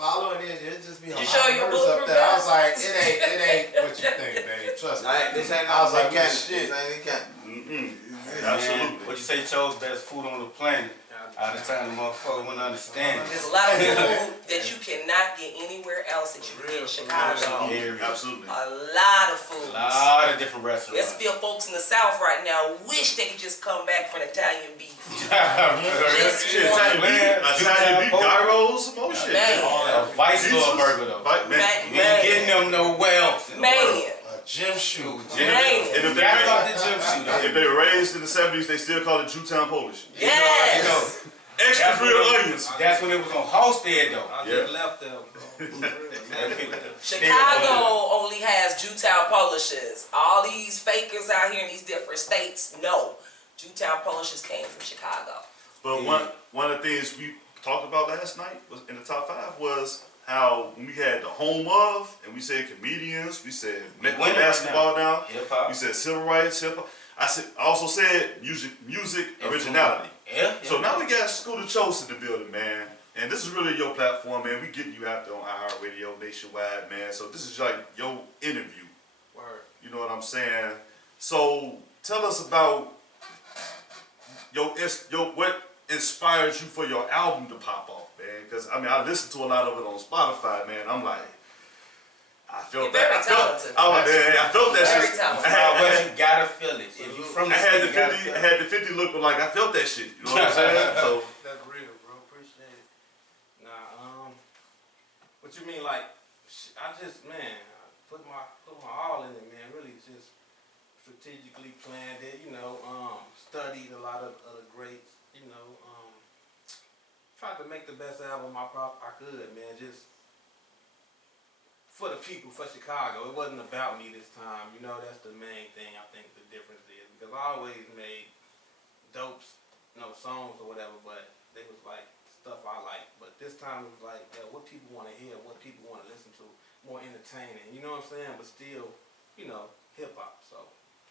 follow and then it just be a You lot show of your murders up bulletproof there. I was vest? like, it ain't what you think, baby. Trust me. This ain't I was no like, candy. shit. This ain't candy. Absolutely. What you say, chose best food on the planet? Out of time, the motherfucker wouldn't understand. There's a lot of food that you cannot get anywhere else that you can get in Chicago. Absolutely. A lot of food. A lot of different There's restaurants. still folks in the South right now wish they could just come back from Italian beef. Shit, Italian beef, gyros, some more shit. Man. A Vice Lord burger though. You ain't getting them nowhere else. Man. Gym shoe. If they were raised in the 70s, they still call it Jewtown Polish. Yes. You know, Extra grilled onions. that's when it was on Halstead though. I just left there, bro. Chicago only has Jewtown Polishes. All these fakers out here in these different states, no. Jewtown Polishes came from Chicago. But one of the things we talked about last night was in the top 5 was how when we had the home of, and we said comedians, we said basketball now, hip-hop. we said civil rights, hip hop. I also said music originality. Yeah. So now we got School of Choice in the building, man. And this is really your platform, man. We getting you out there on iHeartRadio nationwide, man. So this is like your interview. Word. You know what I'm saying? So tell us about what inspired you for your album to pop off, man. Because I mean, I listened to a lot of it on Spotify, man. I'm like, I felt that. I felt that Very shit. talented. You gotta feel it. If you from the I had city, the 50. I had the 50 look, but like I felt that shit. You know what I'm saying? So That's real, bro. Appreciate it. Nah, what you mean, like, I just, man, I put my all in it, man. Really just strategically planned it, you know, studied a lot of the greats, you know, tried to make the best album I could, man, just for the people, for Chicago. It wasn't about me this time, you know, that's the main thing I think the difference is, because I always made dope, you know, songs or whatever, but they was like stuff I like, but this time it was like, yeah, what people want to hear, what people want to listen to, more entertaining, you know what I'm saying, but still, you know, hip-hop, so.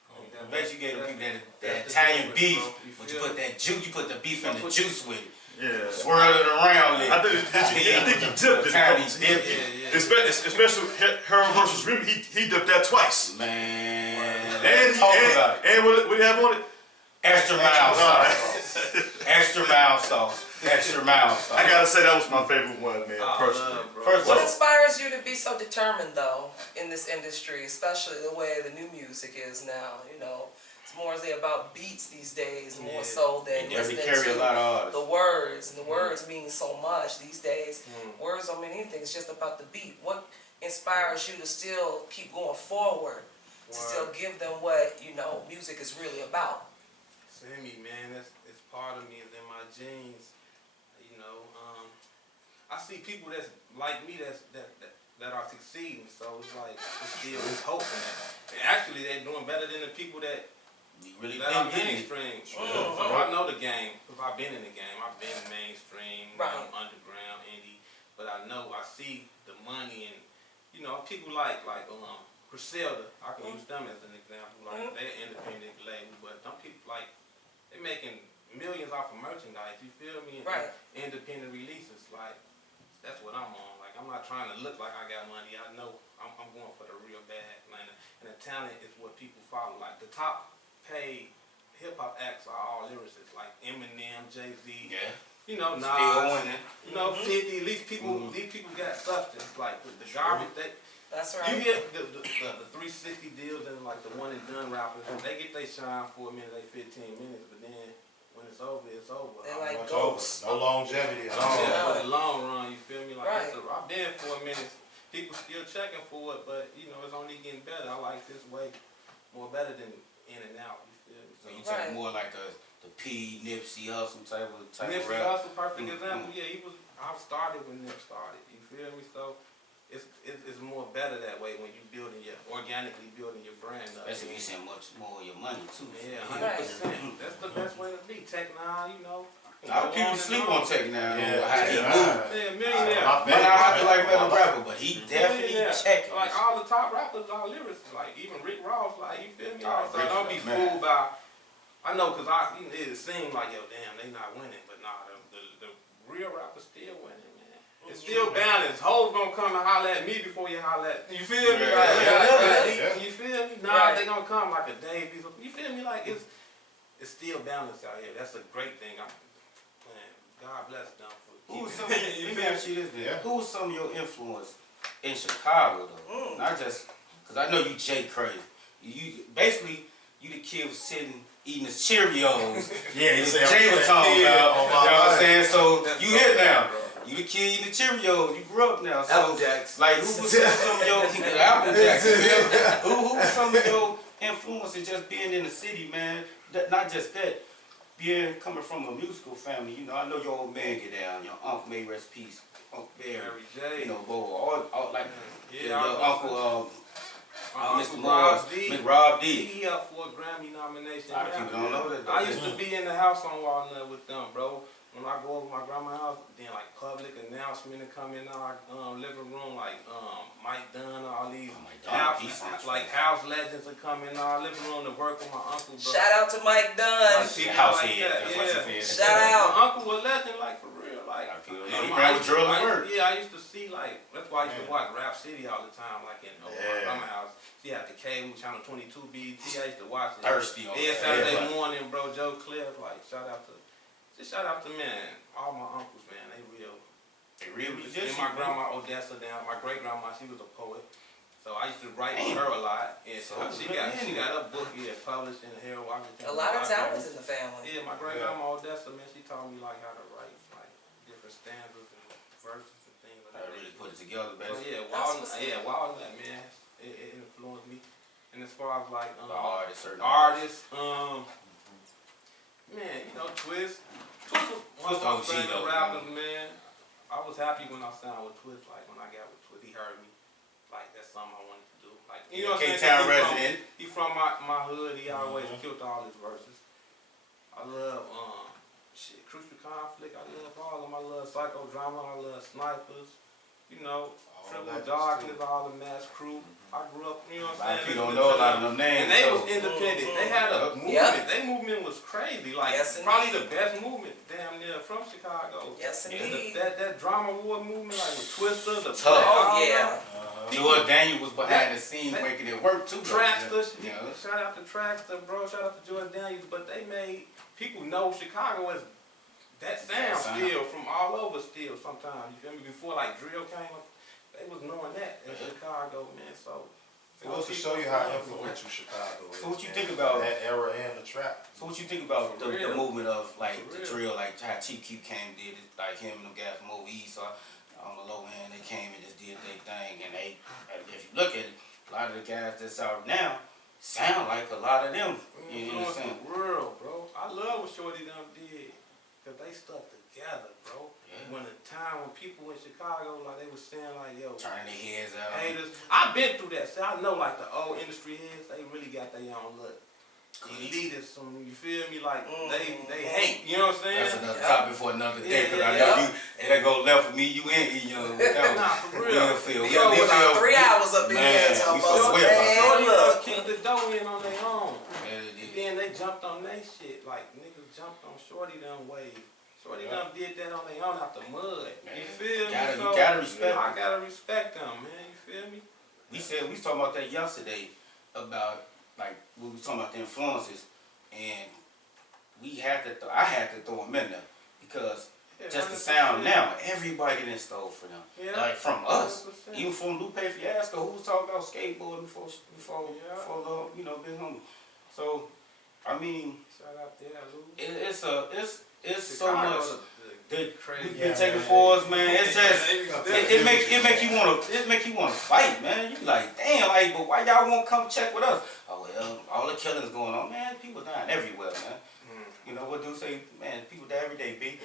I bet you gave the people that Italian beef, but you put that juice, you put the beef in the juice with it. yeah. Swirl it around. I think you dipped it. Especially Harold versus Remy, he dipped that twice. Man, And talk about it. And what do you have on it? Extra mild sauce. Extra mild sauce. Extra mild sauce. I gotta say that was my favorite one, man. Personally. What inspires you to be so determined, though, in this industry, especially the way the new music is now? You know, it's more about beats these days, more so than listening carry a lot of to artists. the words. And the words mean so much these days. Words don't mean anything. It's just about the beat. What inspires you to still keep going forward, to still give them what, you know, music is really about? Sammy, man, it's part of me. It's in my genes. You know, I see people that's like me that are succeeding. So it's like it's hope in that. And actually, they're doing better than the people that are mainstream. So I know the game because I've been in the game. I've been mainstream, underground, indie. But I see the money and you know people like Griselda. I can use them as an example. Like they're independent label, but some people like they're making millions off of merchandise, you feel me? Right. Independent releases, like, that's what I'm on. Like, I'm not trying to look like I got money. I know I'm going for the real bag. And the talent is what people follow. Like, the top paid hip-hop acts are all lyricists, like Eminem, Jay-Z. Yeah. You know, Nas. Still winning. You know, 50, at least these people got substance. Like, with the garbage, That's right. you get the 360 deals and like the one and done rappers, they get their shine for a minute, like 15 minutes, but then when it's over, it's over. They're like ghosts. No longevity at all. Yeah, for the long run, you feel me? Like I've been for a minute, people still checking for it, but you know it's only getting better. I like this way more better than in and out. You feel me? So you take more like the P, Nipsey Hussle type of Nipsey rap. Hussle, perfect example. Yeah, I started when Nip started. You feel me? So. It's more better that way when you organically building your brand up. Especially if you send much more of your money too. Yeah, 100%. That's the best way to be. Tech Nine, you know. A lot of people sleep on Tech Nine. How he Yeah, move. millionaire. Man, I have to like metal rapper, but he definitely checking. Like all the top rappers are lyricists. Like even Rick Ross, like you feel me? Like, so don't be fooled by. I know, cause it seemed like yo, damn, they not winning, but nah, the real rappers still winning, man. It's still balanced. Hoes gonna come and holler at me before you holler at. You feel me? Yeah, Like, yeah. you feel me? Nah, Right. they gonna come like a day. You feel me? Like it's still balanced out here. That's a great thing. Man, God bless them for Who was some? keeping Let you me feel me? ask you this, man. Yeah. Who was some of your influence in Chicago though? Not just because I know you Jay crazy. You basically you the kid was sitting eating his Cheerios. Yeah, you say Jay was talking about. on You know my what I'm life. saying? So you here now. You the kid eating the Cheerios. You grew up now. So Apple Jacks. like who was some of your Apple Jacks? Who was some of your influences just being in the city, man? Not just that. Coming from a musical family, you know, I know your old man get down, your uncle may rest peace, Uncle Barry, Every day. you know, all like Yeah, your uncle, Mr. Uncle Morris, Rob D. Mr. Rob D. He up for a Grammy nomination. A lot of people don't know that, though. I used to be in the house on Walnut with them, bro. When I go over to my grandma's house, then like public announcement to come in our living room, like Mike Dunn, all these Oh, Mike Dunn, house, he's like house legends to come in our living room to work with my uncle, bro. Shout out to Mike Dunn. Like, people House like head, that, that's what yeah. she said. Shout out. My uncle was a legend, like for real, like. Like, people, I he ran with drill and I- work. Yeah, I used to see like that's why I used to watch Rap City all the time, like in my Yeah. grandma's house. She had the cable channel 22 BET. I used to watch it. Thirsty on Yeah, that. Saturday Yeah. morning, bro. Joe Cliff, like shout out to man, all my uncles, man. They real. They real And musicians. my grandma Odessa down. My great grandma, she was a poet. So I used to write with her a lot, and so she got a book here published in the Harold Washington. A lot of talent in the family. Yeah, my great grandma Odessa, man, she taught me like how to write like different stanzas and verses and things like I that. really put it together, So basically. yeah, Walnut, man, it influenced me. And as far as like The artist, certain artists, man, you know, Twist was one of my OG favorite though, rappers, man. I was happy when I signed with Twist, like when I got with Twist, he heard me. Like that's something I wanted to do. Like you know what I'm saying? K-Town He from- resident. He from my hood. He always killed all his verses. I love Crucial Conflict. I love all of them. I love Psychodrama. I love Snipers. You know, Triple legends, Darkness. All the Mass Crew. I grew up. You know what A lot I'm of saying? people don't know a lot of them names. And they though. was independent. They had a movement. Yeah. Their movement was crazy. Like Yes, probably indeed. the best movement damn near from Chicago. Yes, And indeed. that drama war movement, like with Twister, the Tough. Black, Oh, all yeah. that. Joel Daniel was behind the scenes making it work too. though. Traxter, Yeah. shout out to Traxter, bro. Shout out to Jordan Daniels. But they made people know Chicago as that sound still from all over still sometimes. You feel me? Before like drill came up, they was knowing that in Chicago, man. So It goes to show you how influential Chicago is. So what you man. think about- that era and the trap? So what you think about For the real. movement of like For the real. drill, like how Chief Keef came did it, like him and them guys from OE, so on the low end they came and just did their thing, and they, if you look at it, a lot of the guys that's out now sound like a lot of them. You know what I'm influenced saying? the world, bro. I love what Shorty them did, cause they stuck together, bro. Yeah. When the time when people in Chicago, like they was saying like, yo, Turning their heads out. haters. I've been through that. See, I know like the old industry heads, they really got their own look. Elitists, you feel me? Like they hate. You know what I'm saying? That's another topic for another day, Yeah, cause I yeah, know yeah. you, it ain't go left for me, you ain't, you know, without. Nah, for real. We'll feel, We over about 3 hours up in Man, here we talking so about way about Shorty man, look. kicked the dough in on their own. Yeah, And it then they jumped on their shit. Like niggas jumped on Shorty them wave. Shorty them did that on their own out the mud. Man, You feel me? you gotta respect I gotta respect them, man. You feel me? We was talking about that yesterday, about like we was talking about the influences, and I had to throw them in there because Yeah, just the 100%. sound now, everybody done stole from them. Yeah. Like from us, 100%. even from Lupe Fiasco, who was talking about skateboarding before Yeah. you know, Big Homie. So, I mean, Shout out there, Lou. it's so Chicago, much the that crazy. we've been taking for us, man. It's just. It It make you wanna fight, man. You like, damn, like, but why y'all won't come check with us? Oh well, all the killings going on, man. People dying everywhere, man. You know what do say, man? People die every day, B.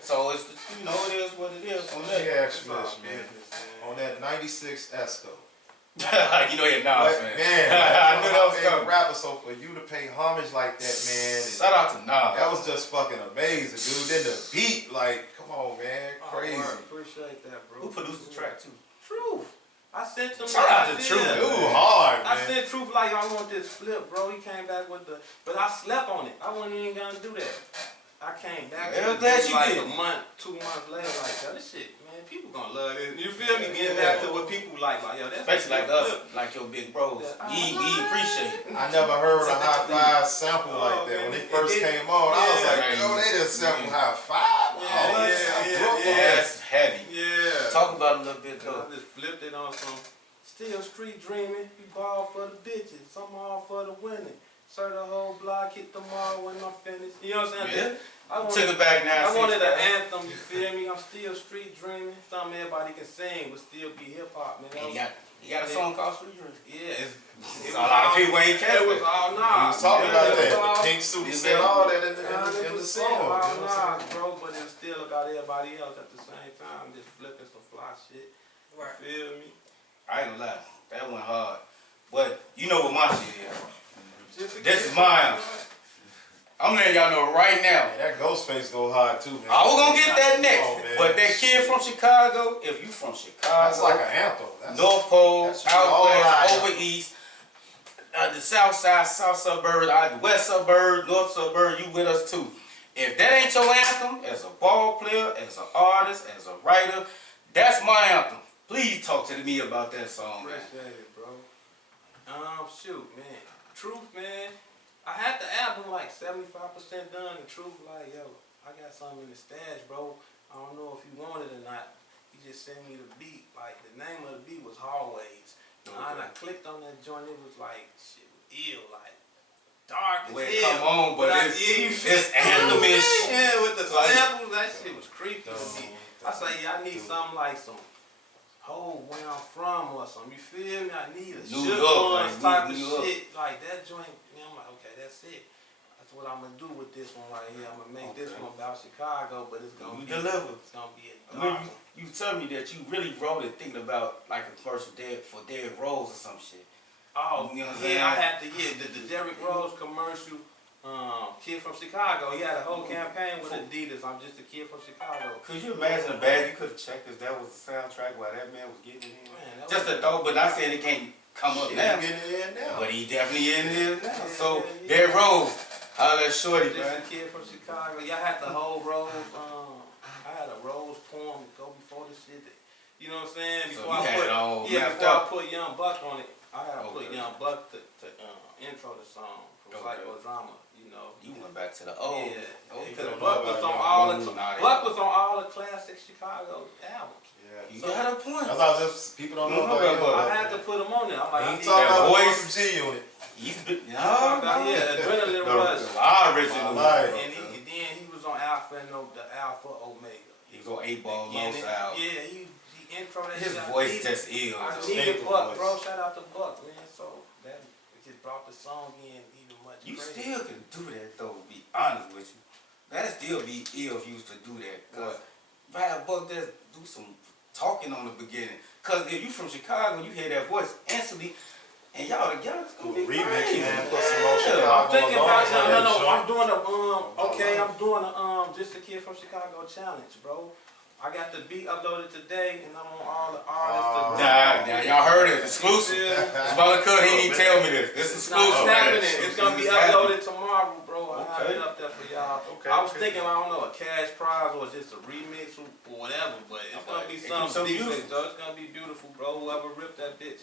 So it's you know it is what it is. On Let me that, ask you this, man. On that 96 Esco. you know you're Nas, man. Man, I knew that was coming. rapper, so for you to pay homage like that, man, Shout out to Nas. that was just fucking amazing, dude. Then the beat, like, come on, man, crazy. Appreciate that, bro. Who produced the track too? Truth. I sent him. Shout out to I Truth. sent- Dude, hard, I man. said Truth like I want this flip, bro. He came back with the, but I slept on it. I wasn't even gonna do that. I came back. Yeah, to glad it you like did. a month, 2 months later, like yo, this shit, man. man, people gonna love this. You feel me? Getting back to what people like yo, that's Especially like us, like your big bros. He appreciate it. I never heard a high five sample like that. When they first came on, I was like, yo, they just sample high five. That's heavy. Yeah. Talk about it a little bit And though. I just flipped it on some still street dreaming. You ball for the bitches, some all for the winning. Serve the whole block, hit them all when I'm finished. You know what I'm saying? Yeah. Took it back now. I wanted an anthem, you feel me? I'm still street dreaming. Something everybody can sing, but still be hip hop, man. He got a song called Street Dream. Yeah, A lot of people ain't catch it. it. Was all He nah. was talking about It was that. all- The pink suit said all that in the song. You know what I'm Nah, saying? bro, but it's still about everybody else at the same time. Just flipping some fly shit. Right. Feel me? I ain't gonna lie, that went hard. But you know what my shit is. Just to This get- is mine. I'm letting y'all know right now. Man, that Ghostface go hard too, man. I was gonna get that next. Oh, man. But that kid from Chicago, if you from Chicago, That's like an anthem. That's North Pole, that should be all Out right. West, over East, the South Side, South Suburb, the West Suburb, North Suburb, you with us too. If that ain't your anthem, as a ball player, as an artist, as a writer, that's my anthem. Please talk to me about that song, man. Appreciate it, bro. Shoot, man. Truth, man. I had the album like 75% done. The truth, like, yo, I got something in the stash, bro. I don't know if you want it or not. He just sent me the beat. Like, the name of the beat was Hallways. And I clicked on that joint. It was like, shit, ill, like, dark as Well, hell. come on, but it's anthem-ish. Yeah, with the Like- samples, that shit was creepy to me. I say, yeah, I need something like some where I'm from or something. You feel me? I need a New Sugar York, Ones like type New of York. shit. Like that joint, you know, I'm like, okay, that's it. That's what I'm gonna do with this one right here. I'm gonna make this one about Chicago, but it's gonna You be deliver. It's gonna be a I mean, dark one. you tell me that you really wrote it thinking about like a commercial for Derrick Rose or some shit. Oh, You know what I'm saying? yeah, I had to get the Derrick Rose commercial. Kid from Chicago. He had a whole campaign with Adidas. I'm just a kid from Chicago. Could you imagine the bag you could have checked if that was the soundtrack while that man was getting it in? Man, that Just was- a thought, but not saying it can't come up Shit, now. I'm getting it in now. But he definitely in here now. Yeah, So yeah. Derrick Rose, holla at Shorty, Just man. a kid from Chicago. Y'all had the whole Rose. I had a Rose poem to go before the shit. You know what I'm saying? So Before you had it all mapped before out. I put Young Buck on it, I had to put Okay. Young Buck to intro the song from Okay. Psychodrama. You know. You went back to the old. Yeah. Okay. Because don't Buck know was about on Young all Buck. the Nah, Buck was on all the classic Chicago albums. Yeah. You got a point. That's all just people don't know Don't about know about him. I had to put him on there. I'm like, I He need talking that about voice. the G unit. He's been, no, yeah, Adrenaline Rush. Our original. Like- And then he was on Alpha and the Alpha Omega. He was on 8 Ball, Yeah, Low South. yeah, he intro that His shit. voice just ill. I Just needed staple Buck, voice. bro. Shout out to Buck, man. So that it just brought the song in even much. You crazier. still can do that though, to be honest with you. That'd still be ill if you used to do that. Cause if I had a buck that do some talking on the beginning. Cause if you from Chicago, you hear that voice instantly, and y'all together, it's gonna be Remix, crazy. man. Put some more Yeah. Chicago I'm thinking on about that no. joint. I'm doing I'm doing a just a kid from Chicago challenge, bro. I got the beat uploaded today, and I'm on all the artists. Nah, y'all heard it, exclusive. It's about to he didn't tell me this. This is It's not exclusive. happening. man. It's gonna be This is uploaded tomorrow, bro. I have Okay. it up there for y'all. Okay, I was okay. thinking, I don't know, a cash prize or just a remix or whatever, but it's gonna be It do something something decent, beautiful. so it's gonna be beautiful, bro. Whoever ripped that bitch,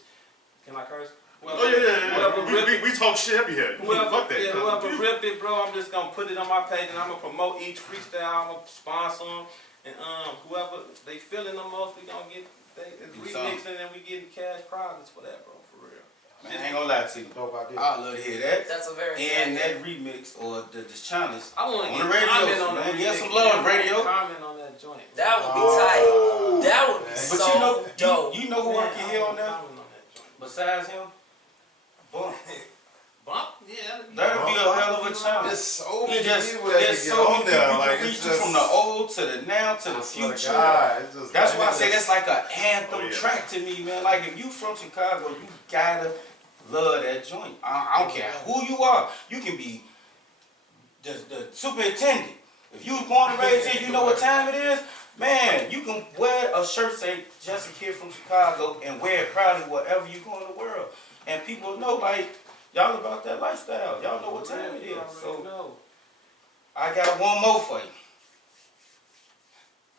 can I curse? Oh yeah. Whoever ripped it, We talk shit every here. Fuck that. whoever ripped it, bro, I'm just gonna put it on my page and I'm gonna promote each freestyle. I'm gonna sponsor them, and whoever they feeling the most, we gonna get Do remixing and we getting cash prizes for that, bro, for real. Man, I ain't gonna lie to you. Dope idea. I love to hear that. That's a very And good idea. that remix or the challenge. I want to On get the radio, comment on man. the Get remix. some love, radio. Comment on that joint. That would be tight. That would be But so But you know, dope. you know who I Man, can hear on that comment on that joint. besides him? Bump. Bump? Yeah, That'd be a hell of a challenge. There's so He many just, people that there's can get so on many there. people Like, can reach it's you just from the old to the now to the I swear to future. God, it's just That's why I say limitless. that's like an anthem Oh, yeah. track to me, man. Like if you from Chicago, you gotta love that joint. I don't care who you are. You can be the superintendent. If you was born and raised here, you know what time it is. Man, you can wear a shirt say "Just a Kid from Chicago" and wear it proudly wherever you go in the world, and people know like y'all about that lifestyle. Y'all know what time it is. So I got one more for you.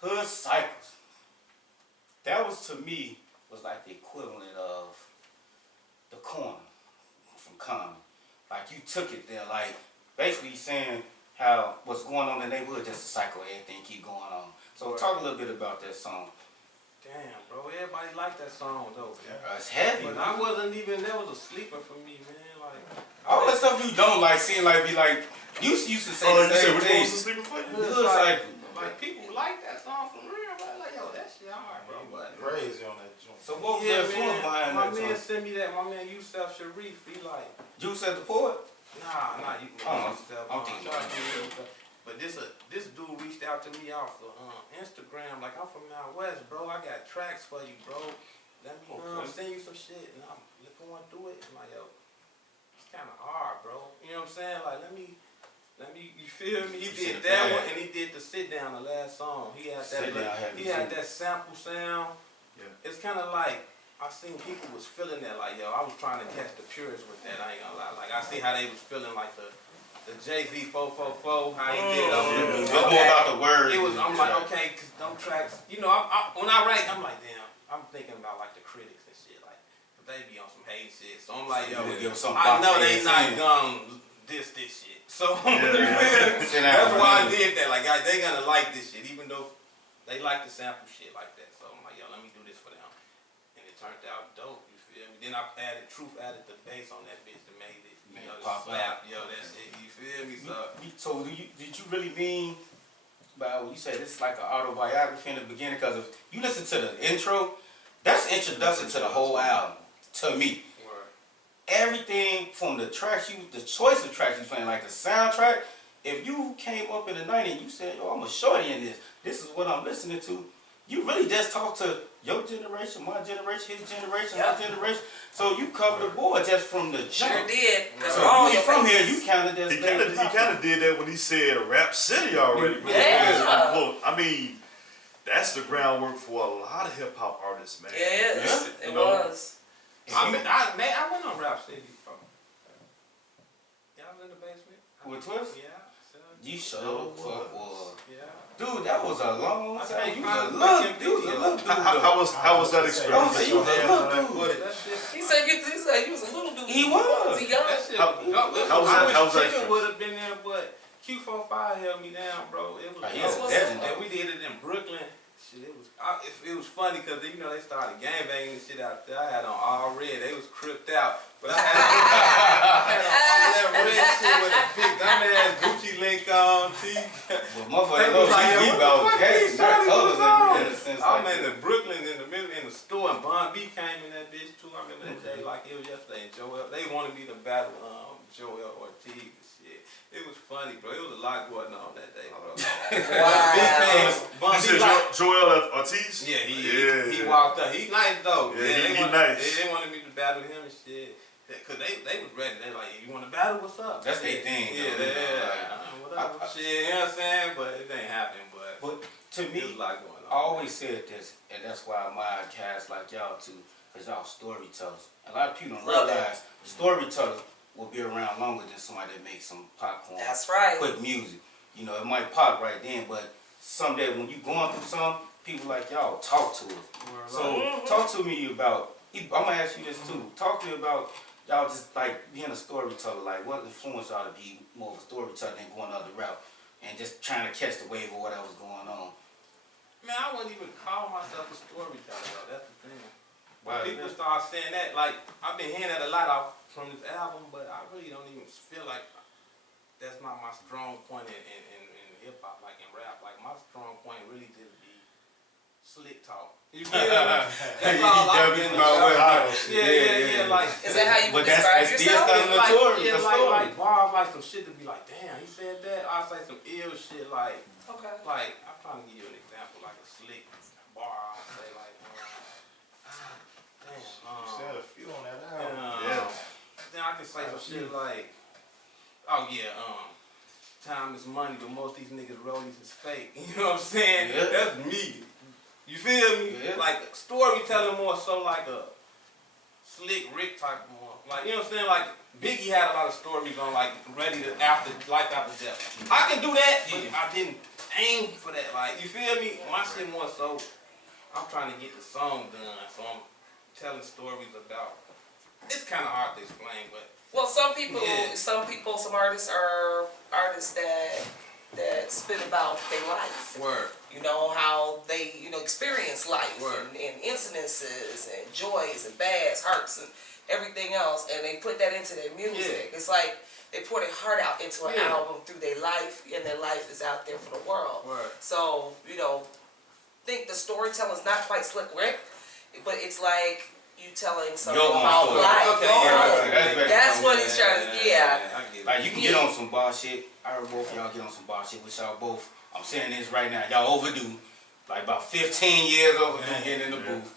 Hood Cycles. that was to me was like the equivalent of the corner from Common. Like you took it there, like basically saying how what's going on in the neighborhood, just a cycle, everything keep going on. So talk a little bit about that song. Damn, bro, everybody liked that song though. It's heavy. But I wasn't even. That was a sleeper for me, man. Like all that stuff you don't like, seem like be like you used to say Oh, the you said same which one thing. was the sleeper for you? It's like people like that song from real, but like yo, that shit hard, bro. But Crazy on that joint. so what was yeah, the influence man, behind my that man song? sent me that. My man Yusef Sharif, he like, Juice at the Poet? nah, you. I'm thinking about But this dude reached out to me off of Instagram. Like, I'm from out west, bro. I got tracks for you, bro. Let me send you some shit. And I'm going through it. I'm like, yo, it's kind of hard, bro. You know what I'm saying? Like, let me. You feel me? He did that one, and he did the sit down, the last song. He had that. He had that sample sound. Yeah. It's kind of like I seen people was feeling that. Like, yo, I was trying to catch the purists with that. I ain't gonna lie. Like, I see how they was feeling like the Jay-Z 444, how he did It's more about the words. It was, I'm like, okay, cause them tracks, you know, when I write, I'm like, damn, I'm thinking about like the critics and shit, like, cause they be on some hate shit. So I'm like, yo, I know they not gonna diss this shit. So that's why I did that. Like, they gonna like this shit, even though they like the sample shit like that. So I'm like, yo, let me do this for them, and it turned out dope. You feel me? Then I added the bass on that bitch that made it. You know, the slap, yo, that shit, you feel me? So did you really mean by when you say this is like an autobiography in the beginning? Because if you listen to the intro, that's the introduction to the whole album, to me. Everything from the tracks, the choice of tracks you playing, like the soundtrack, if you came up in the 90s and you said, yo, I'm a shorty in this is what I'm listening to, you really just talk to your generation, my generation, his generation, my generation. So you covered the board just from the jump. Sure did. So you from here, you kind of just... He kind of did that when he said Rap City already. Yeah. I mean, that's the groundwork for a lot of hip hop artists, man. Yeah, it was. I went on Rap City before. Yeah, I was in the basement. With Twist? Yeah. You sure was. Yeah. Dude, that was a long time. You was a look dude. How was that experience? You was a little dude. He said you was a little dude. He was. He young. How was that? Chicken would have been there, but Q45 held me down, bro. It was and we did it in Brooklyn. Shit, it was funny because you know they started gangbanging and shit out there. I had on all red. They was cripped out, but I had on all that red shit with a big dumbass Gucci link on. Well, motherfucker, I'm in Brooklyn in the middle in the store, and Bon B came in that bitch too. I remember that day like it was yesterday. And Joel, they wanted me to battle Joel Ortiz and shit. It was funny, bro. It was a lot going on that day, bro. You said Joel Ortiz? Yeah, he walked up. He nice though. Yeah, he nice. They wanted me to battle him and shit. Cause they was ready. They like, you want to battle? What's up? That's their thing. Yeah. Whatever. Shit, you know what I'm saying? But it ain't happening. But to me, a lot going on. I always said this, and that's why I admire cats like y'all too, cause y'all storytellers. A lot of people don't realize storytellers will be around longer than somebody that makes some popcorn. That's right. Quick music. You know, it might pop right then, but someday when you going through something, people like y'all talk to us. So talk to me about, I'm gonna ask you this too, talk to me about y'all just like being a storyteller, like what influenced y'all to be more of a storyteller than going another route and just trying to catch the wave of whatever's going on? Man, I wouldn't even call myself a storyteller though, that's the thing. Why People start saying that, like, I've been hearing that a lot off from this album, but I really don't even feel like that's not my strong point in hip hop, like in rap. Like, my strong point really just be slick talk. You feel me? That's all I've been about. Yeah, like. Is that how you would describe yourself? Like bars, like some shit to be like, damn, he said that. I'll say some ill shit, like, like, I'm trying to give you an example, like a slick bar, I'll say, like, You said a few on that album. Then I can say some shit like, oh yeah, time is money, but most of these niggas rollies is fake. You know what I'm saying? Yeah. That's me. You feel me? Yeah. Like storytelling more so like a Slick Rick type more. Like, you know what I'm saying? Like Biggie had a lot of stories on like life after death. I can do that, but I didn't aim for that. Like, you feel me? My shit more so I'm trying to get the song done, so I'm telling stories about. It's kind of hard to explain, but Well, some people, Yeah. some artists are artists that spit about their life. word. You know, how they, experience life Word. and incidences and joys and bads, hurts and everything else, and they put that into their music. Yeah. It's like they pour their heart out into an Yeah. album through their life, and their life is out there for the world. Word. So, think the storytelling's not quite slick Rick, but it's like you telling something Your own about story. life. Okay, Your yeah, own. okay. That's what he's trying to, yeah. I get it. Like you can get on some bar shit. I heard both of y'all get on some bar shit, which y'all both, I'm saying this right now, y'all overdue. Like about 15 years overdue getting in the booth.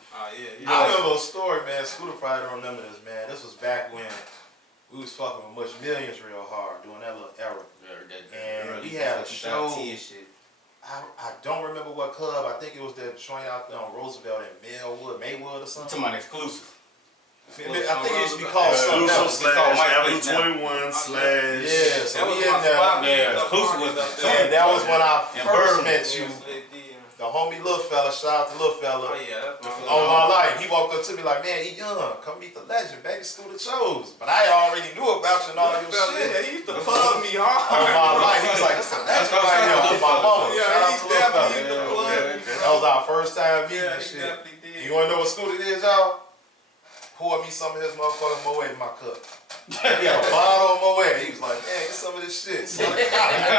Yeah. I remember a story, man. Scooter probably don't remember this, man. This was back when we was fucking with Much Millions real hard, doing that little era. And we had a show. Shit. I don't remember what club. I think it was that joint out there on Roosevelt in Maywood or something. To my exclusive. I think it used to be called something Exclusive else. slash Mike Avenue Place now. 21 slash. Yeah, That so was we in my there. spot. Yeah, exclusive was And that was when I And first Bird. met you. The homie little fella, shout out to little fella. Oh yeah, that's On my life, he walked up to me like, man, he young, come meet the legend, baby Scooter Chose. But I already knew about you and all your shit. Yeah, he used to plug me hard. On my life, he was like, this is a legend right here on my mama. Yeah, Shout out he to little fella. definitely used to plug me. That was our first time meeting Yeah, and he shit. definitely did. You wanna know what Scooter did, y'all? Poured me some of his motherfucking Moet in my cup. He had a bottle of Moet. He was like, man, get some of this shit. Son.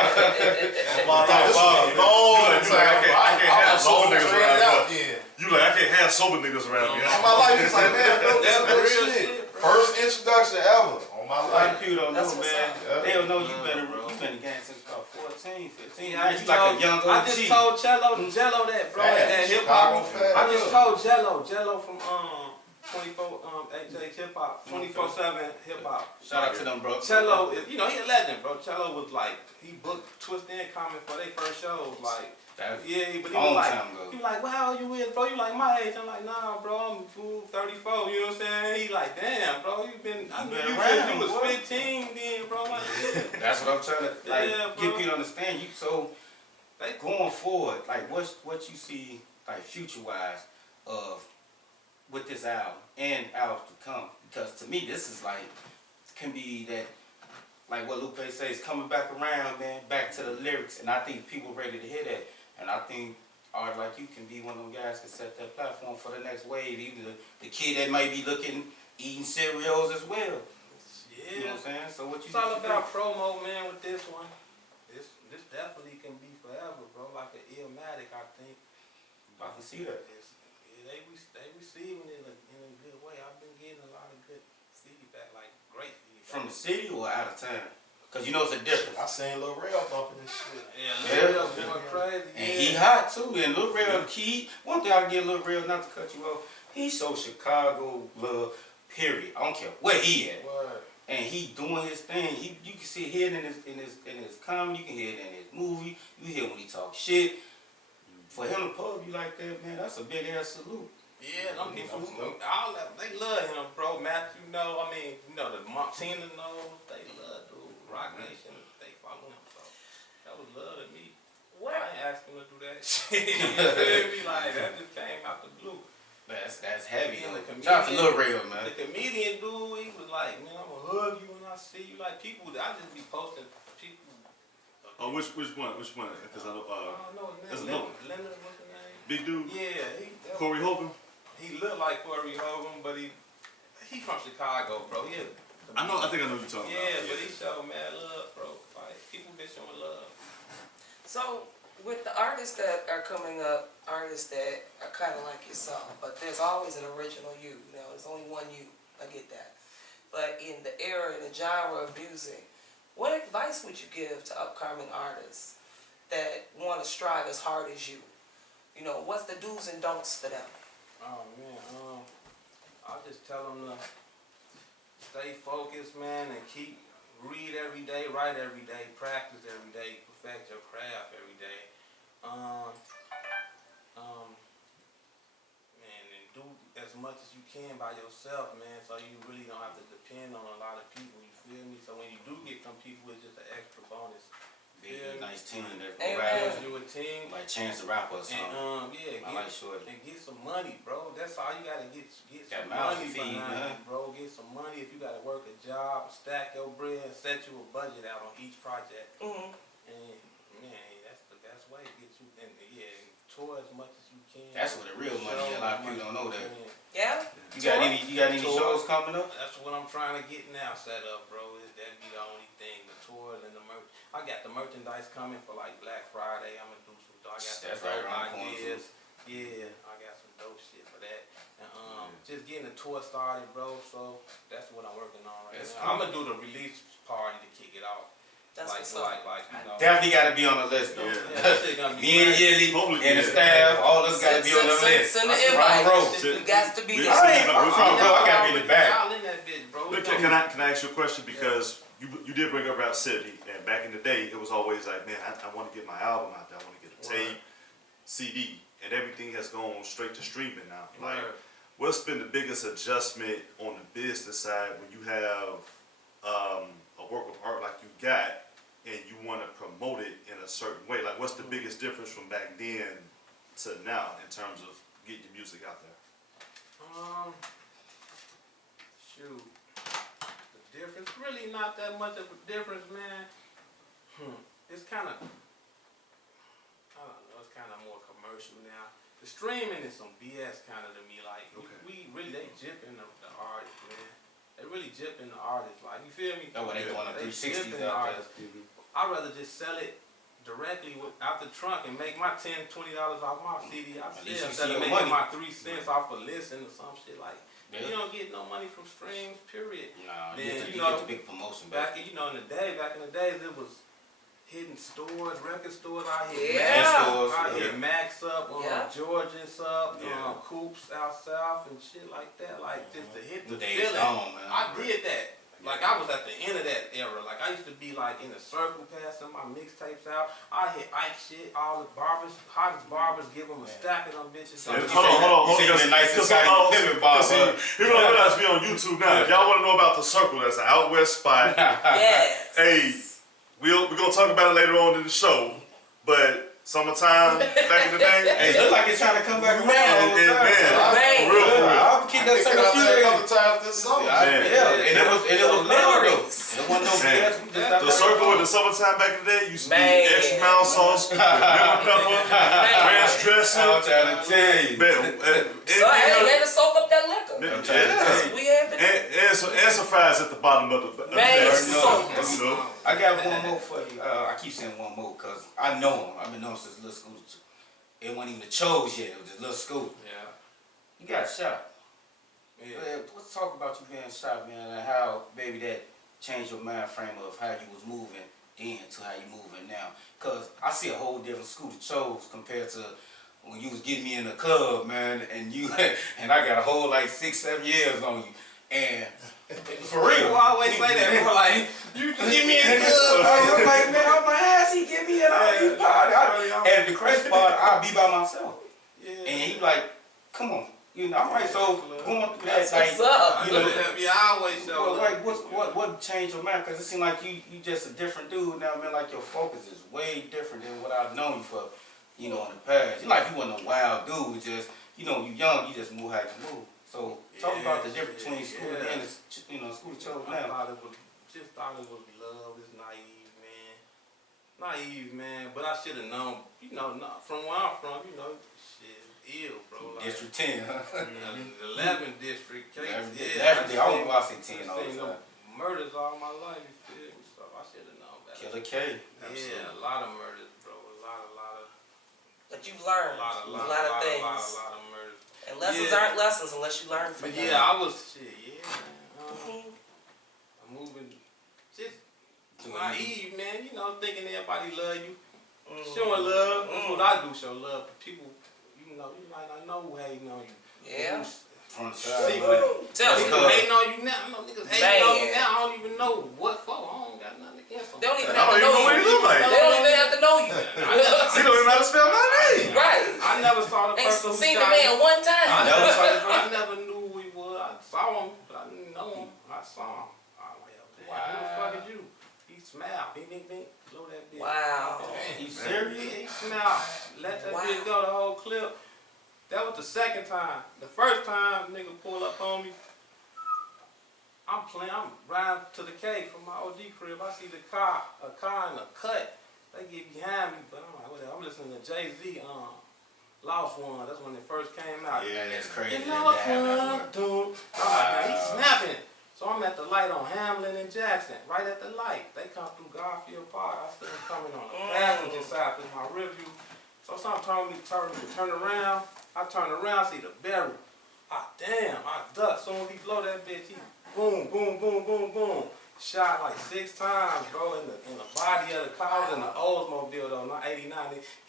My life, this was a long You like, time. I can't have sober niggas around out here. then. You like, I can't have sober niggas around me. On my life, he's like, man, bro, this That's is good real shit. shit, bro. First introduction ever on my A lot life. of people don't know, That's what's man. up. They don't know you been in the game since about 14, 15. Now you like a young OG. I just told Jello that, bro. Fast, That hip Chicago hop. fast. I just told Jello from 24 HJ Hip Hop 24/7 Hip Hop. Shout out to them, bro. Cello, he a legend, bro. Cello was like, he booked Twist In Common for their first shows, like. That's Yeah, but he long was like, time ago. he was like, well, how old you is, bro? You like my age? I'm like, nah, bro, I'm 34. You know what I'm saying? He like, damn, bro, I knew been you around, since you was boy. 15 then, bro. Like, yeah. That's what I'm trying to Yeah, get bro. people to understand. You so They going forward, like what you see like future wise of with this album and albums to come. Because to me this is like can be that like what Lupe says, coming back around, man, back to the lyrics, and I think people ready to hear that. And I think art like you can be one of them guys can set that platform for the next wave, even the kid that might be eating cereals as well. You know what I'm saying? So what you It's all about promo, man, with this one. This definitely can be forever, bro. Like an Illmatic, I think. I can see that. They receiving it in a good way. I've been getting a lot of good feedback, like great feedback. From the city or out of town? Because you know it's a difference. I seen Lil Rail bumping this shit. Yeah, Lil going crazy. And he hot too. And Lil Rail, one thing I give Lil Rail, not to cut you off, he's so Chicago love, period. I don't care where he at. Word. And he doing his thing. You can see it in his comedy, you can hear it in his movie, you hear when he talk shit. For him to pub you like that, man, that's a big ass salute. Yeah, them people, all that, they love him, bro. Matthew know, the Martina knows, they love dude. Rock Nation, they follow him, so that was love to me. What? I ain't asked him to do that shit. You feel me? Like, that just came out the blue. That's heavy. Yeah, Though. the Shout out to comedian- Lil Rail, man. The comedian dude, he was like, man, I'm gonna hug you when I see you. Like, people, I just be posting people. Oh, which one? Because I don't. I don't know There's his a name. little- Leonard, what's his name? Big dude. Yeah, Corey Hogan. he looked like Corey Hogan, but he from Chicago, bro. I think I know what you're talking Yeah, about. but he showed mad love, bro. Like, people been showing love. So, with the artists that are coming up, artists that are kind of like yourself, but there's always an original you. There's only one you. I get that. But in the era, in the genre of music, what advice would you give to upcoming artists that want to strive as hard as you? What's the do's and don'ts for them? Oh man, I'll just tell them to stay focused, man, and read every day, write every day, practice every day, perfect your craft every day. Man, and do as much as you can by yourself, man, so you really don't have to depend on a lot of people, you feel me? So when you do get some people, it's just an extra bonus. Be a nice team that Amen. rap. You a team. Like Chance the Rapper or something. And I like Shorty. and get some money, bro. That's all you gotta get some mouth money to feed, behind man. you, bro. Get some money if you gotta work a job, stack your bread, set you a budget out on each project. Mhm. And man, that's the best way to get you and tour as much as you can. That's where the real money is. A lot of people don't know that. Yeah. You got any shows coming up? That's what I'm trying to get now set up, bro. That'd be the only thing, the tours and the merch. I got the merchandise coming for like Black Friday. I'm gonna do some. I got some That's right dope around the corner, ideas. Yeah, I got some dope shit for that. And just getting the tour started, bro. So that's what I'm working on right now. I'm gonna do the release party to kick it off. That's like, what's up. like you know. Definitely got to be on the list though. Yeah. That shit gonna be Me and Yilly and the staff, all of us got to be on the list. Send the Front row. invite. You got to be Yeah. there. I ain't front row. I got to be in the back. Y'all in that bitch, bro. Look, can I ask you a question? Because you did bring up Rap City, and back in the day, it was always like, man, I want to get my album out there. I want to get a tape, CD, and everything has gone straight to streaming now. Like, what's been the biggest adjustment on the business side when you have a work of art like you got, and you want to promote it in a certain way? Like, what's the biggest difference from back then to now in terms of getting your music out there? Shoot. The difference, really not that much of a difference, man. It's kind of, I don't know, it's kind of more commercial now. The streaming is some BS kind of to me. Like, we really, they jipping the artists, man. They really jipping the artists. Like, you feel me? That's why they going up They 360s jipping the out there. artists. I'd rather just sell it directly out the trunk and make my $10, $20 off my CD. At least you Instead see of your making money. my 3 cents off a listen or some shit like. Yeah. You don't get no money from streams, period. Nah, Then, you you know, get the big promotion Back back. in the days, it was hidden stores, record stores. I hit Yeah. Max, Stores, I yeah. hit Max up, Yeah. George's up, Yeah. Coops out south and shit like that. Like just to hit the The days feeling. gone, man. I did that. Like I was at the end of that era. Like I used to be like in a circle passing my mixtapes out. I hit Ike shit, all the barbers, hottest barbers, give them a stack of them bitches. Yeah, You hold on. see the nice Because society pivot bar, you don't realize we on YouTube now. If y'all want to know about the Circle, that's an out west spot. Yes. Hey, we're gonna talk about it later on in the show, but summertime back in the day. Hey, it look like it's trying to come back around. Man, Man. for real, for real. I'll keep that circle few days. couple times this summer. Yeah, and it was Memories. It wasn't no BS. We just The Circle in the summertime back in the day used to be Man. extra mild sauce, lemon pepper, ranch dressing. I'm trying to tell you. So hey, let us soak up that liquor. I'm trying to tell you. We have it. And some fries at the bottom of the Man, bag. so- You know? I got one more for you. I keep saying one more because I know him. I've been knowing since little school. It wasn't even the chose yet. It was just little school. Yeah. You got shot. Yeah. Let's talk about you being shot, man, and how maybe that changed your mind frame of how you was moving then to how you moving now. Cause I see a whole different school of chose compared to when you was getting me in the club, man, and you and I got a whole like 6-7 years on you. And for real. People always say that, bro. Like, you just get me in the club. I'm like, man, on my ass, he get me in all these parties. And the crazy part, I'll be by myself. Yeah. And he like, come on. You know, I'm like, so going through that, That's like, what's up. you know, Yeah, I always show well, like, what changed your mind? Because it seemed like you just a different dude now, man. Like, your focus is way different than what I've known you for, you know, in the past. You like, you wasn't a wild dude, just, you know, you young, you just move how you move. So, talk about the difference between school and, you know, school chose I now. thought it was, just thought it was love. It's naive, man. Naive, man. But I should have known, you know, from where I'm from, you know, shit, ill, bro. Like, District 10, huh? 11th district case. I don't know why I say 10 all the seen time. murders all my life, you feel me? So I should have known better. Killer K. Yeah, a lot of murders, bro. A lot of But you've learned a lot of things. A lot of murders. And lessons Yeah. aren't lessons unless you learn from But them. yeah, I was shit. Yeah, man. I'm moving, just naive, man. You know, thinking everybody love you, showing love. That's what I do. Show love to people. You know, you might not know who hating on you. Yeah. From the See, side. but Tell me. people hating on you now. I know niggas hating on you now. I don't even know what for. I don't got nothing against them. They don't even I have don't to even know know what he you. look like. They don't even have to know you. He don't even know how to spell my name. Right. I never saw the Ain't person who seen the shot man me. one time. I never knew who he was. I saw him, but I didn't know him. I saw him. I was like, damn, who the fuck is you? He smiled. Bing, bing, bing. Blow that bitch. Wow. Serious? Yeah, he smiled. Let that bitch go the whole clip. That was the second time. The first time, nigga pull up on me. I'm riding to the K from my OG crib. I see a car in a cut. They get behind me, but I'm like, whatever. I'm listening to Jay-Z, Lost One. That's when it first came out. Yeah, that's crazy. Lost One, dude. I'm like, man, he's snapping. So I'm at the light on Hamlin and Jackson, right at the light. They come through Garfield Park. I see them coming on the passenger side with my review. So something told me to turn around. I turn around, see the barrel. Ah, damn, I duck. Soon as he blow that bitch, he boom, boom, boom, boom, boom. Shot like 6 times, bro, in the body of the car. I was in the Oldsmobile though, not 89.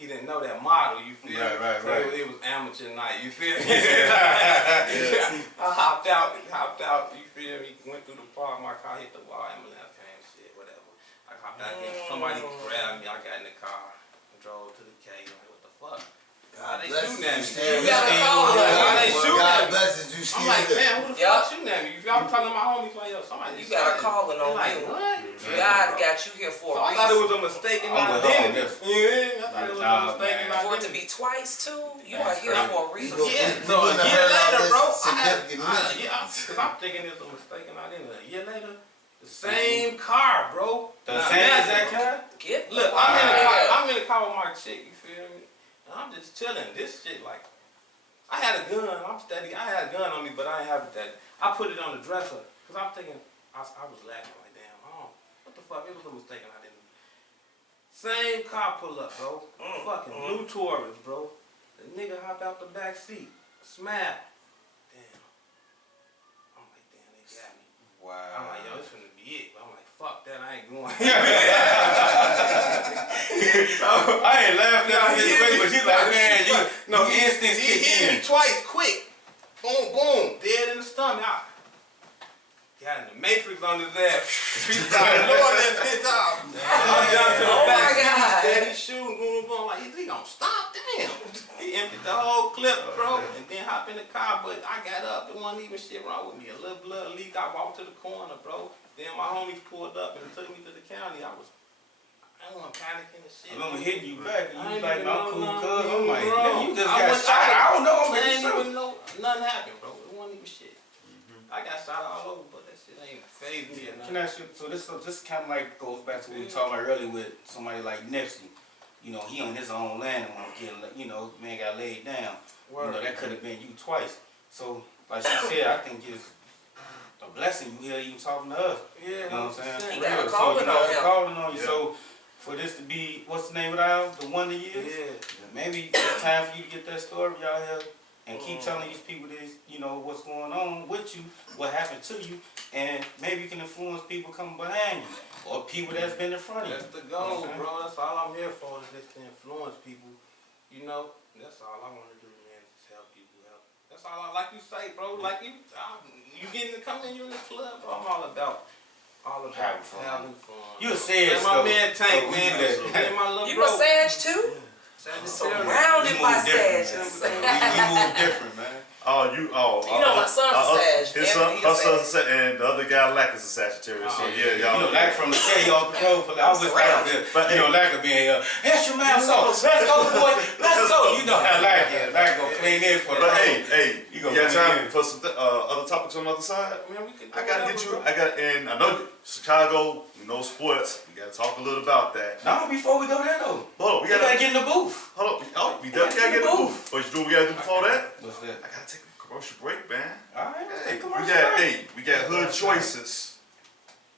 He didn't know that model, you feel me? Right. So it was amateur night, you feel me? I hopped out, you feel me? Went through the park, my car hit the wall, ambulance came, shit, whatever. I hopped out there, somebody grabbed me, I got in the car, and drove to the K, like, what the fuck? God, they shooting at me. You gotta call it. Why they shooting at me? You I'm like, man, who the fuck shooting at me? I'm telling my homies, like, yo, somebody. You gotta call it on like, you. what? God got you here for So a I thought it reason. was a mistake in I'm my with her on identity. this. Yeah, I thought it was a mistake in my For it to identity. be twice too, you are That's here crazy. for a reason. Yeah, so a year later, bro, because I'm thinking it's a mistake in my identity. A year later, the same car, bro. The Now, same imagine, exact car? Get Look, I'm in the car with my chick, you feel me? And I'm just chilling. This shit, like, I had a gun. I'm steady. I had a gun on me, but I ain't have it that. I put it on the dresser because I'm thinking. I was laughing like, damn, what the fuck? It was a mistake and I didn't. Same car pull up, bro. Fucking blue Taurus, bro. The nigga hop out the back seat, smack. Damn. I'm like, damn, they got me. Wow. I'm like, yo, this finna be it. But I'm like, fuck that, I ain't going. I ain't laughing at this way, but you like, man, you instincts He kick hit in. me twice, quick. Boom, boom, dead in the stomach. Got in the matrix on his ass. Lord, that bitch off. I'm down to the Oh back. my God. Steady shooting, boom, boom. Like, he gonna stop? Damn. He emptied the whole clip, bro, and then hop in the car. But I got up. It wasn't even shit wrong with me. A little blood leak. I walked to the corner, bro. Then my homies pulled up and took me to the county. I wasn't panicking and shit. I remember hitting you back, and you I was like, ain't no, even cool, know, cuz. I'm like, bro. man, you just I got went shot. I don't know, I'm I really didn't sure. even know nothing happened, bro. It wasn't even shit. I got shot all over, but that shit ain't phased me or Can nothing. I ask you, so this kind of like goes back to what we were talking about earlier with somebody like Nipsey. You know, he on his own land and was getting, you know, man got laid down. You know, that could have been you twice. So, like you said, I think it's a blessing you here even talking to us. Yeah, You know what I'm saying? He got a Real. calling So you got on a him. calling on you. Yeah. So for this to be, what's the name of the album? The Wonder Years? Yeah. Maybe it's time for you to get that story out here and keep telling these people this, you know, what's going on with you, what happened to you, and maybe you can influence people coming behind you or people that's been in front of you. That's the goal, bro. That's all I'm here for, is just to influence people. You know, that's all I want to do, man. Just help people help. That's all I, like you say, bro. Like you getting to come in, you in the club, bro. I'm all about Having fun. having fun. You a Sage, My though. man Tank, So we man. do that. And my little You bro. a Sag too? Surrounded We by move different, Sages. man. We move different, man. You know my son's a Sag. His son, Anthony her a son's a Sag. Sag, and the other guy, Lack, is a Sagittarius. So yeah, You y'all. know, like from the K off the road, I was Surrounded. but you know, like being here. That's your man, so let's go, boy, let's go. You know how like gonna clean in for the But road. hey, you gonna got bring time in. for some other topics on the other side? Man, we could do I gotta whatever, get you. bro. And I know Chicago, you know sports. We gotta talk a little about that. No, before we go there though, Hold on, we we gotta gotta get in the booth. hold on. Oh, we definitely gotta get in the booth. But you know what we gotta do before that? What's that? I gotta take a commercial break, man. All right, let's take a We commercial got break. we got Hood Choices.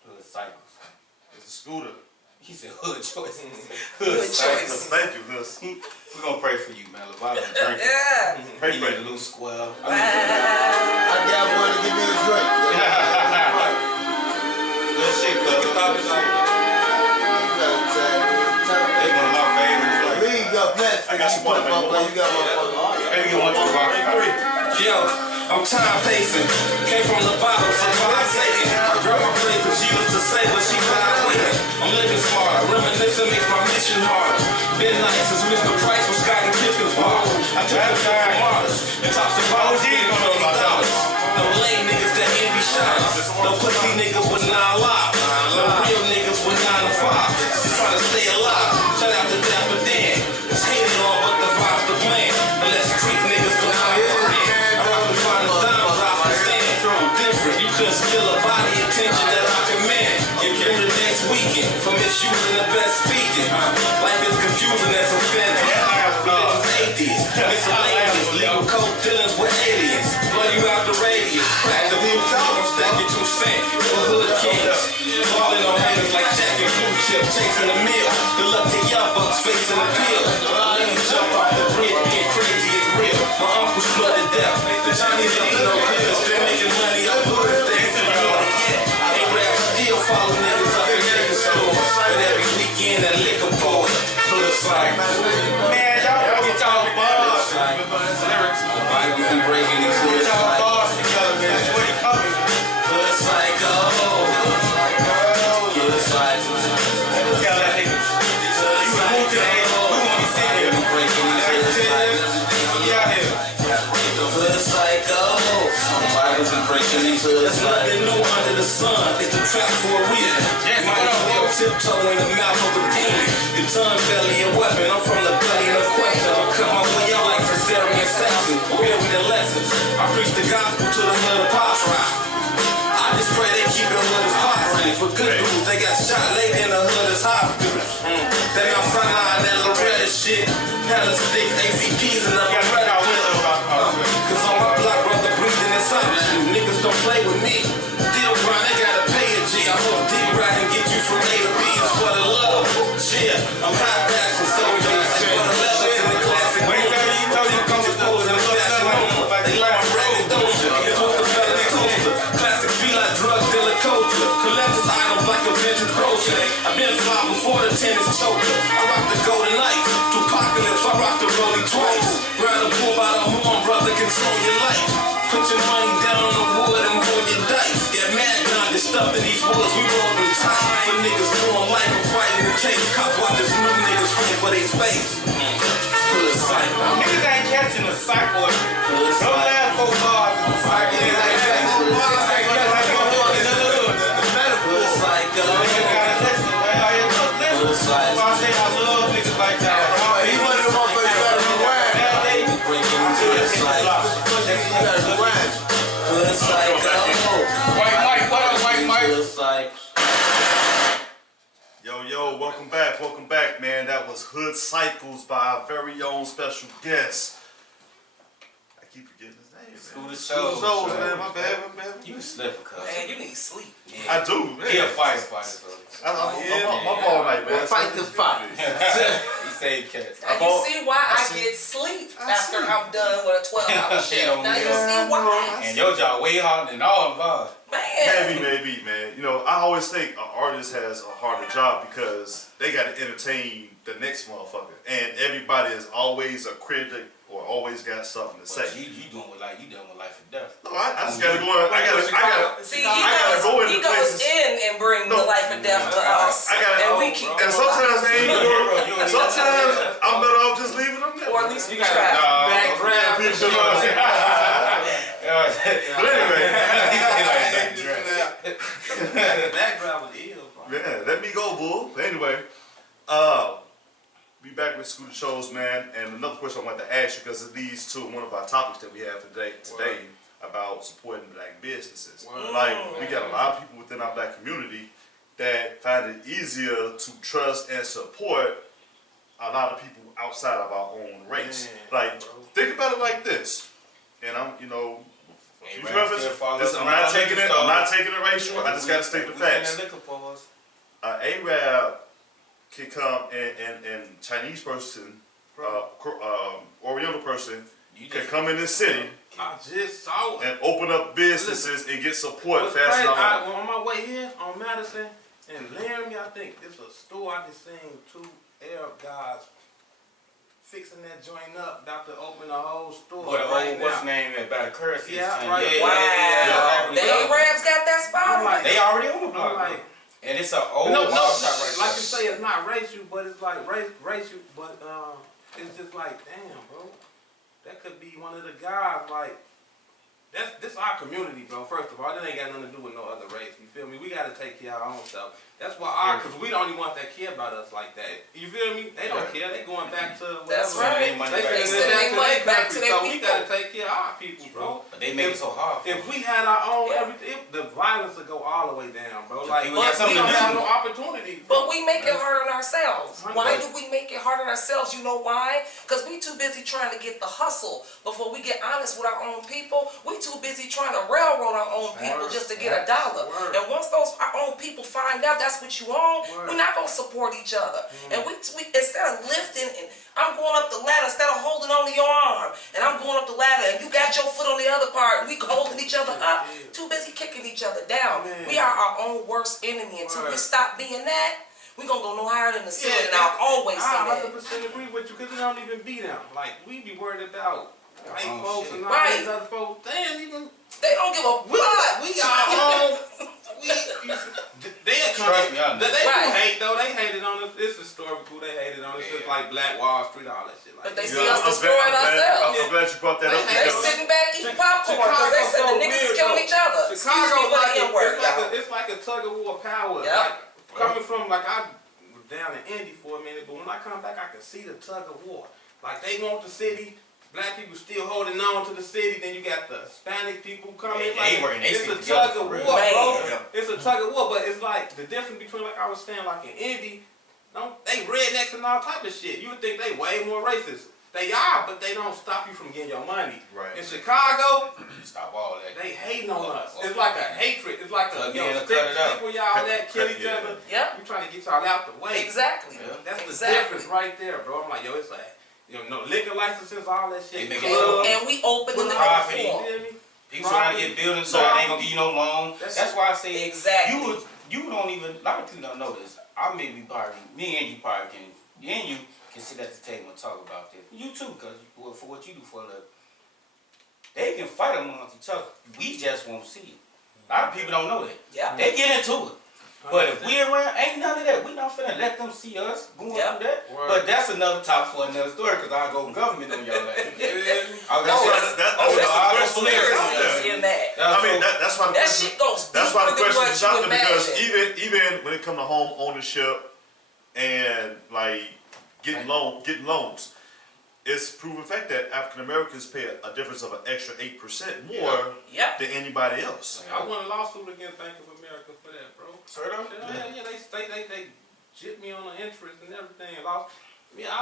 Hood cycles. It's a scooter. He said hood choices. Hood cycles. choice. Thank you, listen. We're gonna pray for you, man. LeVar been drinking. Yeah. Pray, He pray. need a little square. I got one to give me a drink. Good shit, cuz. You know what I'm saying? They one of my favorites. Like, Leave your plants. I got some water, man. You got one. maybe get one to the bar. Yo, I'm time pacing. Came from the bottom, survived Satan. My grandma prayed for Jesus to save her, she died waiting. I'm living smarter, reminiscing makes my mission harder. Been nice since Mr. Price was Scotty Pippen's bar. I took the field from martyrs and tossed the ball $20. No lame niggas that envy shots. No pussy niggas with 9 lives. No real niggas with 9 to 5. Just trying to stay alive. Shout out to Dapper Dan. for misusing the best speaking. Life is confusing as offending. Religion's atheist, miscellaneous, legal coke dealings with aliens. Blow you out the radius, crack the blue top, stack your 2 cents for hood kings. Falling on haters like Jack and Blue Chip, chasing the meal. Good luck to young bucks facing the pill. Let me jump off the bridge, get crazy, it's real. My uncle stood to death. The Chinese ain't no good, still making money up hood things. A-Rap still follow niggas up in liquor stores. But every weekend that liquor boy, hood side. Man, y'all get y'all bars. Why we be breaking these hood Get y'all side? bars together, man. Where you coming? Hood psycho. Hood psycho. Tell that nigga. Hood You was moved to the edge. psycho. We want to see We you. be breaking these hood side. We out here. Hood psycho. Why we be breaking these hood side? There's nothing new under the sun. It's the trap for a reason. Yes, Might as well tiptoe in the mouth of a demon. Your tongue belly a weapon. I'm from the belly of the question. I'll cut my way out like cesarean section. Bear with the lessons. I preach the gospel to the hood of pop rock. I just pray they keep the hood as positive. For good news, they got shot late in the hood as hospitals. That Mount Sinai and that Loretta shit. Hella sticks, ACPs, and the Loretta will. Cause on my block, brother, breathing inside you. Niggas don't play with me. Still grind, they gotta pay a G. I hope D-Ride and get you from A to B. It's for the love. Shit, I'm high fashion, so for the levels in the classic. Wait till you tell you come with those and look at them. They like my record doja. It's what the fellas coaster. Classic feel like drug dealer culture. Collector's items like a vintage brochure. I've been fly before the tennis choker. I rock the golden knife. Apocalypse, I rock the rolling twice. Grab a bull by the horn, brother, control your life. Put your money down on the wood and roll your dice. Get mad now, get stuffed in these woods, we roll them tight. For niggas doing life and fighting the case. Cop watches new niggas fight for they space. Hood sight. Niggas ain't catching the cycle. Hood No sight. laugh for bars. Niggas ain't catching the bars. Hood psycho. Niggas gotta listen, man. All you just listen. Hood psycho. That's why I say I love niggas like that. He one of them motherfuckers you gotta rewind. Now they Breaking hood psycho. You gotta rewind. Hood psycho. White Mike, what up, White Mike? Hood psycho. Yo, welcome back, man. That was Hood Cycles by our very own special guest. I keep forgetting his name, man. Scooter Shows, man. My bad. You slip, cuz. Man, you need sleep. I do, man. He a firefighter, bro. I'm all right, man. Fight the fight. He saved cats. And you see why I get sleep after I'm done with a 12-hour shift. Now you see why. And your job way harder than all of ours. Man. Maybe, man. You know, I always think an artist has a harder job because they got to entertain the next motherfucker, and everybody is always a critic or always got something to say. But you doing with life or death. No, I just gotta go. I gotta. See, I gotta go into he goes places. in and bring the life and death to us. I gotta. And we keep And sometimes I ain't doing. Sometimes I'm better off just leaving them there. Or at least we try. Background. But anyway, Background was ill, bro. yeah, let me go, bull. But anyway, be back with Scooter Shows, man. And another question I want to ask you, because it leads to one of our topics that we have today about supporting black businesses. Like, we got a lot of people within our black community that find it easier to trust and support a lot of people outside of our own race. Like, think about it like this. And I'm, you know, I'm not taking it racial. I just got to state the facts. Arab can come and Chinese person, Oriental person can come in this city I just saw it. and open up businesses and get support What's fast crazy, enough. on my way here on Madison and Laramie, I think it's a store I just seen 2 Arab guys fixing that joint up. About to open the whole store right now. What's the name? By the currency. Yeah, right. Wow. The Arabs got that spot. Like, They already on the block. like, And it's an old no, barber shop right like there. you say, it's not racial, but it's like racial, but it's just like, damn, bro, that could be one of the guys, like, this our community, bro. First of all, it ain't got nothing to do with no other race. You feel me? We gotta take care of our own stuff. That's why cause we the only ones that care about us like that. You feel me? They don't care. They going back to That's whatever. right. They sending their money back to their so we people. gotta take care of our people, bro. But they make it so hard. If we had our own Yeah. everything, the violence would go all the way down, bro. The Like people got we something don't to have do. no opportunity. But we make it hard on ourselves. Why Right. do we make it hard on ourselves? You know why? Because we too busy trying to get the hustle. Before we get honest with our own people, we too busy trying to railroad our own people Word. just to get a dollar. Word. And once our own people find out that's what you own, Word. we're not going to support each other. And we instead of lifting, and I'm going up the ladder, instead of holding onto your arm, and I'm going up the ladder, and you got your foot on the other part, and we holding each other up, too busy kicking each other down. Man. We are our own worst enemy. Until we Word. stop being that, we're going to go no higher than the ceiling, and that- I'll always say I that. 100% agree with you because it don't even be them. Like we be worried about white Oh, folks shit. and all Right. these other folks. They ain't even. They don't give a We fuck. our own. They'll come. Trust me, I know. They do Right. hate though. They hated on us. It's historical. They hated on us. It's like Black Wall Street, all that shit. Like But they that. see us destroying ourselves. I'm glad you brought that up. They because- sitting back eating popcorn because they said the niggas is killing each other. Excuse me Chicago, for the like N-word, y'all. it's like a tug of war power. Yep. Like, coming from like I was down in Indy for a minute, but when I come back, I can see the tug of war. Like they want the city. Black people still holding on to the city. Then you got the Hispanic people coming. Yeah, they like, working, they it's stick a together tug of for war, real. bro. Man. It's a tug of war, but it's like the difference between, like I was saying, like in Indy, they rednecks and all type of shit. You would think they way more racist. They are, but they don't stop you from getting your money. Right. In Chicago, Stop all that. they hating on us. It's like a hatred. It's like a Cut yo, in and stick cut it out. with y'all that kill each Yeah. other. Yep. We trying to get y'all out the way. Exactly. Yeah. That's the Exactly. difference right there, bro. I'm like, yo, it's like, no liquor licenses, all that shit. They make it Clubs, And we open in the Profit. you form. feel me? People trying to get buildings, so they ain't gonna give you no loan. That's why I say Exactly. you don't even. A lot of people don't know this. I maybe probably me and you probably can. Me and you can sit at the table and talk about this. You too, cause for what you do for a living, they can fight amongst each other. We just won't see it. A lot of people don't know that. Yep. They get into it. But if we around, ain't none of that. We not finna let them see us going Yep. through that. Word. But that's another topic for another story, cause I go government on y'all ass. Oh, it's conspiracy in that. I mean, that's why the That question, shit goes that's why the deeper than question what is you out there, because imagine. even when it comes to home ownership and like getting loans, it's proven fact that African Americans pay a difference of an extra 8% more Yep. than anybody else. I won a lawsuit against Bank of America for that, bro. Straight up? Yeah, they jipped me on the interest and everything. I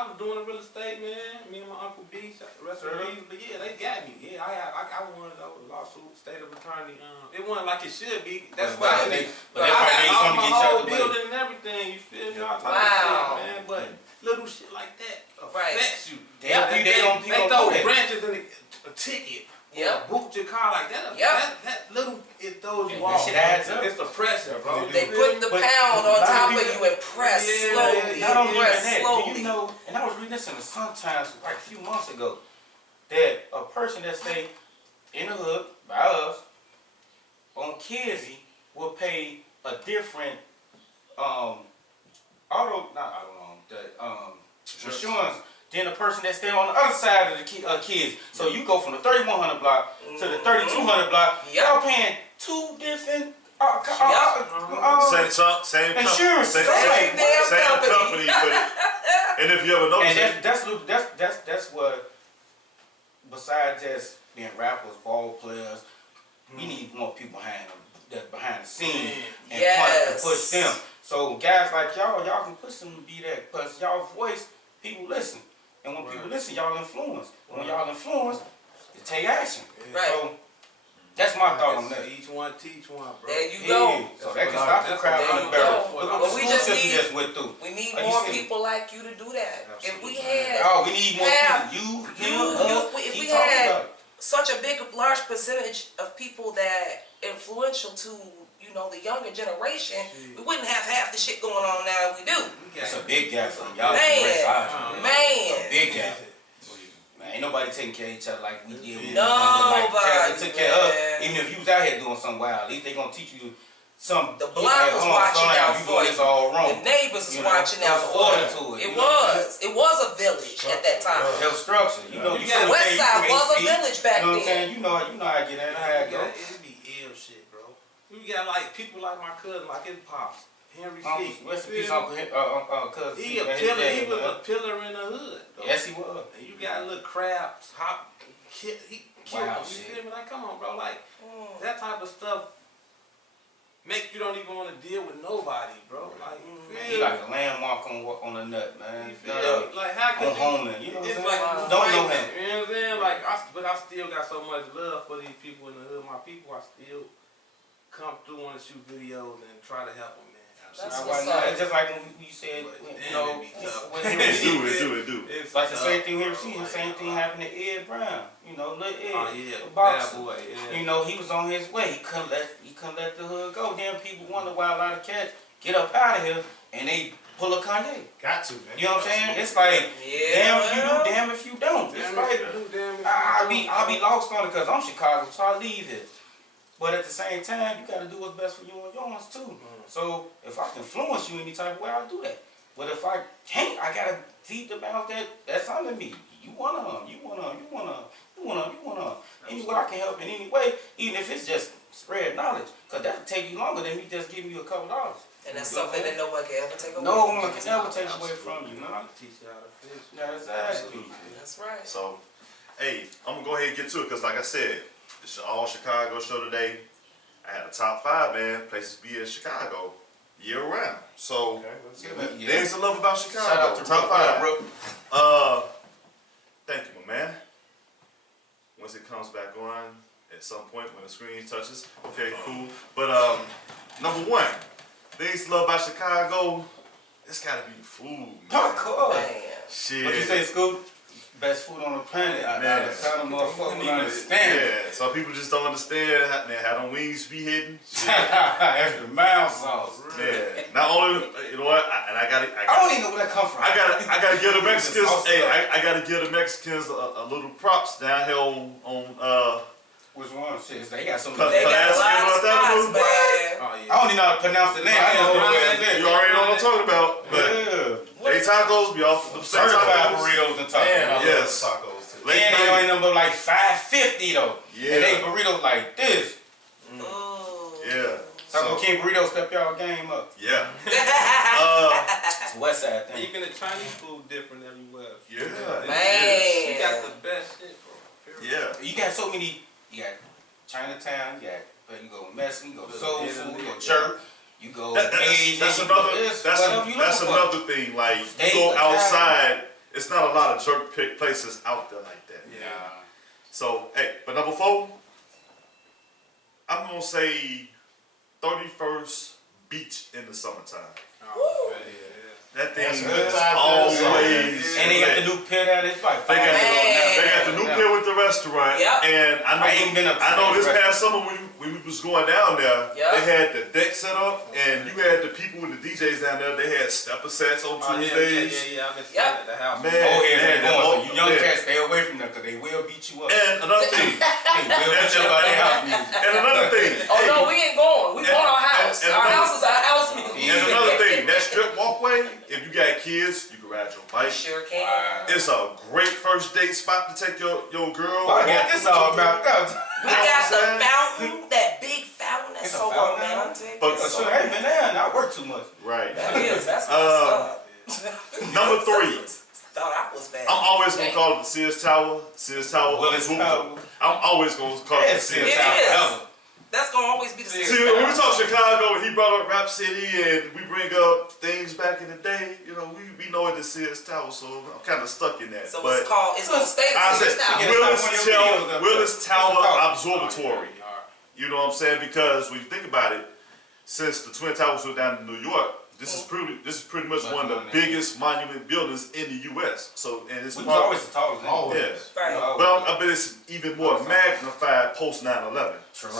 was doing the real estate, man. Me and my Uncle B, rest of the but yeah, they got me. Yeah, I won the lawsuit, state of attorney. It wasn't like it should be. That's But why they I probably got gonna my get you out whole the way. building and everything. You feel me? All type Wow. of shit, man. But little shit like that Right. affects you. They don't They know throw that. branches in a ticket. Yep. Booked your car like that. Yep. That little, it throws you That off. shit adds up. It's the pressure, bro. They put the But pound a lot on of top of people- you and press Yeah, slowly. Not only even Press that, do slowly. you know, and I was reading this in the Sun Times like a few months ago, that a person that stay in the hood by us on Kizzy will pay a different insurance than the person that stay on the other side of the kids. So you go from the 3100 block to the 3200 block. Yep. Y'all paying two different Same insurance. same Same damn company. but, and if you ever notice, And that's what. Besides just being rappers, ball players, we need more people behind the scene and Yes. push them. So guys like y'all can push them to be that, because y'all voice, people listen, and when people listen, y'all influence. When y'all influence, you take action. Right. So that's my thought on that. Each one teach one, bro. There you go. So that can stop the crowd There from you the barrel. go. Look But what the we school just system need- just went through. We need Like you more said. people like you to do that. If we Absolutely. had Oh, we need more have people. if Keep we talking had about it. such a large percentage of people that influential to, the younger generation, we wouldn't have half the shit going on now we do. It's a big gap from y'all. Man. Man. Big gap. Man, ain't nobody taking care of each other like we did. Nobody, Like, took care of us. man. Even if you was out here doing something wild, at least they gonna teach you some The people block at was home, watching son, out you for doing you. this all wrong. The neighbors was You know, watching out there's for order you. to it, It you know? was. It was a village at that time. Health structure. You know, You you got- gotta The West pay, Side you was a ain't village see. back You know what I'm then. saying? You know how I get at it, how I go. It be ill shit, bro. You got like people like my cousin, like his pops, Henry C. Rest in peace, Uncle Cousin. He C, a man. pillar. His He dad, was man. a pillar in the hood. Though. Yes, he was. And you got little crabs, he killed Wow, him. You shit. feel me? Like, come on, bro. Like that type of stuff makes you don't even want to deal with nobody, bro. Like, you He feel like a landmark on the nut, man. You Nut feel up. me? Like how On could Homeland, you know what I'm it's saying? like Don't know fight, him. You know what I'm saying? Like, but I still got so much love for these people in the hood. My people, I still come through, want to shoot videos and try to help them, man. That's Now, what's why not? up. It's just like when you said, you know, It be tough. when It Henry do, C. it do. It's Like the same tough, thing here, bro. see, the Like, same thing happened to Ed Brown. You know, little Ed, Oh yeah, the bad boxer. boy. Yeah. You know, he was on his way. He couldn't let the hood go. Then people wonder why a lot of cats get up out of here and they pull a Kanye. Got to, man. You know what I'm saying? It's like, Yeah. damn if you do, damn if you don't. It's Damn like, if you do, damn if you I'll don't. be lost on it because I'm Chicago, so I leave here. But at the same time, you got to do what's best for you and yours too. So if I can influence you any type of way, I'll do that. But if I can't, I gotta feed the mouth that's under me. You wanna. Any way I can help in any way, even if it's just spread knowledge, because that'll take you longer than me just giving you a couple dollars. And that's something that no one can ever take away No from one you. can never take away from you, man. Teach you how to fish. Yeah, exactly. That's right. So, hey, I'm gonna go ahead and get to it because, like I said, it's an all Chicago show today. I had a top 5, man, places to be in Chicago year round. So, Okay, let's Yeah, get man. it. things to love about Chicago. Shout out to top Brooke. 5. Thank you, my man. Once it comes back on, at some point when the screen touches, okay, cool. But number 1, things to love about Chicago. It's gotta be food, man. Of course. Man. Shit. What you say, Scoop? Best food on the planet. I Man. kind of motherfucker don't understand. Yeah, some people just don't understand how them wings be hitting. Extra mild sauce. Yeah, not only you know what, I I don't even know where that come from. gotta give the Mexicans. Sauce Hey, stuff. I gotta give the Mexicans a little props down here on Which one? Shit, they got some. But- They but got a ask lot me of about that spots, one. man. Oh I yeah. don't even know how to pronounce the name. I just know where it's at. you already know what I'm talking about. But Yeah. they tacos be off the same Certified tacos. burritos and tacos. And I Yes. love tacos too. Late And they night. ain't number like $5.50 though. Yeah. And they burritos like this. Ooh. Yeah. Taco So, King burrito step y'all game up. yeah. It's a West Side thing. Even the Chinese food different everywhere. Yeah. Man. She got the best shit, bro. Period. Yeah. You got so many. You got Chinatown. You go Mexican. You go soul Yeah, food. You go yeah. jerk. You go That's Asian. that's you another go this, that's whatever you that's looking for. another thing. Like you Steak, go Italian. outside, it's not a lot of jerk pick places out there like that. Yeah. So hey, but number 4, I'm gonna say 31st Beach in the summertime. Oh, man, That thing That's is a good time for always that. And they got the lit. new pier that is like They got, Man. they got the new pier with the restaurant, Yep. and I ain't been up to I know that this restaurant. past summer when we was going down there, Yep. they had the deck set up, and you had the people with the DJs down there. They had stepper sets on Oh, yeah, Tuesdays. yeah. I've been Yep. staying at the house. Man. Oh, yeah, Yeah, they're going. So you young yeah. cats, stay away from them because they will beat you up. And another thing, They will beat you up by their house music. and another thing. Oh hey, no, we ain't going. We going our house. and Our another- house is our house music. And another thing, that strip walkway, if you got kids, you can ride your bike. Sure can. It's a great first date spot to take your girl. Well, I got this all about that. We got the fountain, that big fountain. That's It's a so fountain now? romantic. But- It's So so I ain't been there and I work too much. Right. That is. That's what's up. Number 3. Thought I was bad. I'm always gonna call it the Sears Tower. Sears Tower. Willis Tower. I'm always gonna call it the Yes, Sears It Tower. is. That's gonna always be the See, Sears when we Tower. talk Chicago, he brought up Rap City, and we bring up things back in the day. You know, we know it the Sears Tower, so I'm kind of stuck in that. So but it's called. It's gonna stay I the Sears said Tower. Yeah. Willis One of your videos up Tower, there. Willis Tower What's it Observatory. You know what I'm saying? Because when you think about it, since the Twin Towers were down in New York, this is pretty much one of the biggest monument buildings in the U.S. So, and it's We was always the tallest. Always. yeah. Right. Well, I bet it's even more magnified post 9/11. True.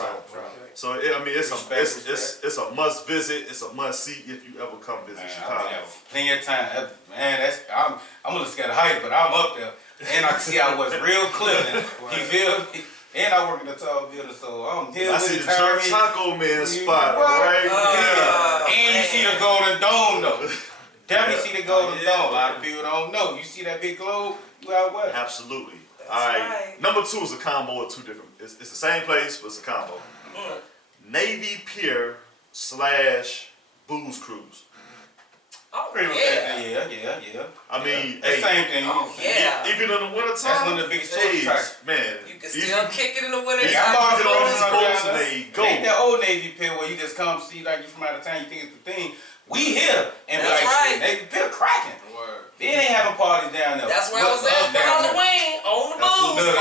So I mean, it's Respect. it's a must visit. It's a must see if you ever come visit Man, I've Chicago. been there plenty of time. Man, I'm a little scared of height, but I'm up there. And I can see I was real clear. You feel me? And I work in the tall building, so I'm here I with see the the Jerk Taco Man spot right Yeah. And you see the Golden Dome though. Definitely see the Golden yeah. Dome. A lot of people don't know. You see that big globe? You out there. west. Absolutely. That's All right. right. Number 2 is a combo of 2 different. It's the same place, but it's a combo. Navy Pier / Booze Cruise. Oh, Pretty much yeah. yeah. I mean, The hey, same thing. Oh, yeah. even in the winter That's time, one of the biggest tourist tracks. man. You can these still kick it in the winter these Yeah, I time. bought people it get on on these the boats road. and they go. Ain't that old Navy Pier where you just come see like you from out of town, you think it's the thing. We here and be That's like, right. Navy Pier cracking. Word. They ain't having parties down there. That's where I was But at us for down there. Halloween, on the booze. Look,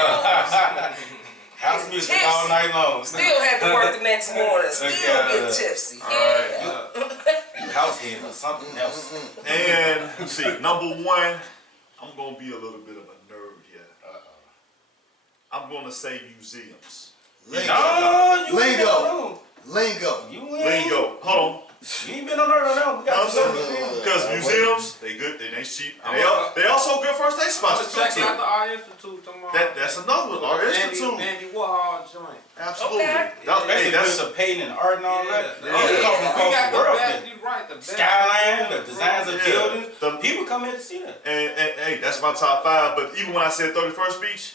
house music Tipsy. all night long. Still had to work the next morning. Still get tipsy. Yeah. House head or something else. And see, number 1, I'm gonna be a little bit of a nerd here. I'm gonna say museums. No, you ain't been Lingo. on Lingo. You ain't. Lingo. Hold on. You ain't been on there now. We got some museums. Because museums, they good, they cheap. And they also good first day spots too. Check out the Art Institute tomorrow. That's another one. Our institute. Andy Warhol joint. Absolutely. Okay. Especially That's with the painting and art and all that. Yeah. Oh, they come from We across got the the world. best, you right, the best. Skyline, the designs of Yeah. buildings. The- People come here to see that. and hey, that's my top 5. But even when I said 31st Beach,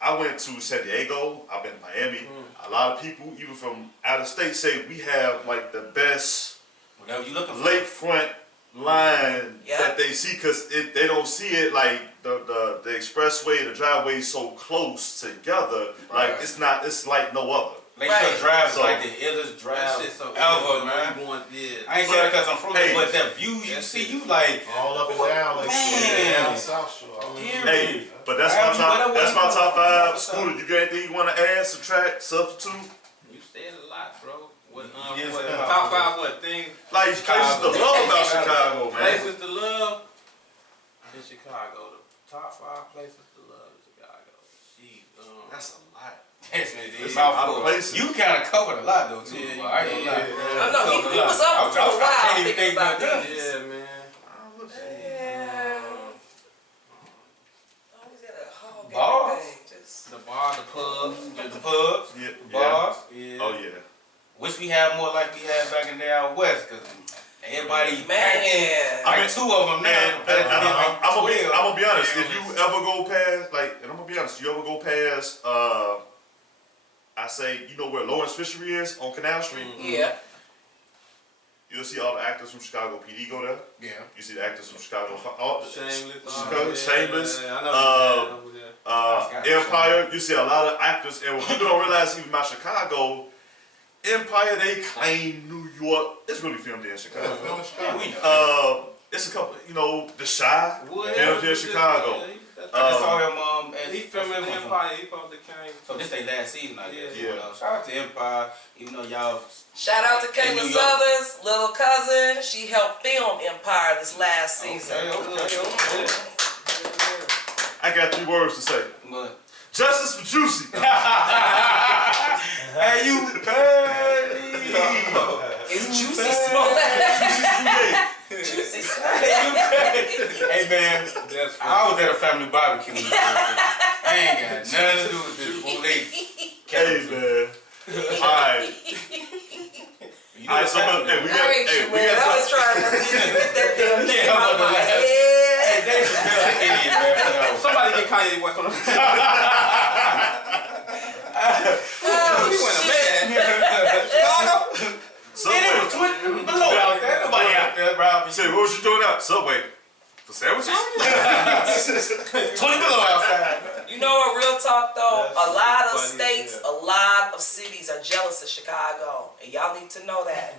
I went to San Diego. I've been to Miami. A lot of people, even from out of state, say we have like the best Whatever you looking for. lakefront line Yeah. that they see, because they don't see it like the expressway, the driveway is so close together. Like Right. it's like no other. Lakeshore Right. Drive is So- like the illest That drive shit so ever, man. I ain't saying that because I'm from there, Hey. but that view you see, you like, All up and down, like Man. down South Shore. Hey, but that's Have my you top. whatever That's you my want top to 5. do. Scooter, you got anything you want to add, subtract, substitute? You said a lot, bro. What, Yes, what, sir. top 5 what things? Like places to love about Chicago, man. Places to love in Chicago. The top 5 places to love in Chicago. Jeez, That's a lot. it's It's a lot of places. You kind of covered a lot though too. Yeah, I ain't gonna lie. I know, he was up for a while I can't even thinking think about about these. yeah, man. Yeah. Always got a hog in Bars? everything, just- The bar, the pub. The pubs, Yeah. the bars. Yeah. Oh yeah. Wish we had more like we had back in the out west, cause everybody packed in. Man. I mean, Like 2 of them now. And Better than like I'm 12. gonna be honest. If you ever go past, and I'm gonna be honest, you ever go past, I say, you know where Lawrence Fishery is on Canal Street? Yeah. You'll see all the actors from Chicago PD go there. Yeah. You see the actors from Chicago. All the, Shameless. Shameless. Yeah, I know. Empire. You see a lot of actors, and what people don't realize even about Chicago, Empire, they claim New York. It's really filmed in Chicago. Yeah, we know. It's a couple, The Shy, Wood filmed in Hills, Chicago. I just saw him He filming in Empire. He supposed to came. So this they last season, I guess. Yeah. Shout out to Empire, even though y'all. Shout out to In Kayla New York. Southers, little cousin. She helped film Empire this last season. Okay. I got 3 words to say. But Justice for Juicy. hey, you petty. It's Juicy Smollett. Juicy Smollett. Hey man, I was at a family barbecue. I ain't got nothing to do with this old lady. Hey man. Alright. You Alright, so hey, we I got ain't you, man. I some- was trying to get that damn thing Yeah, out I'm of my about to laugh. head. Hey, Dave Chappelle an idiot, man. Somebody get Kanye West on the. Oh, He went a shit. man. Chicago. Man, it was 20 below out there. Nobody out there, bro. You say, what was you doing out? Subway. For sandwiches? 20 below outside. You know what, real talk though, a lot of funny, states, a lot of cities are jealous of Chicago. And y'all need to know that.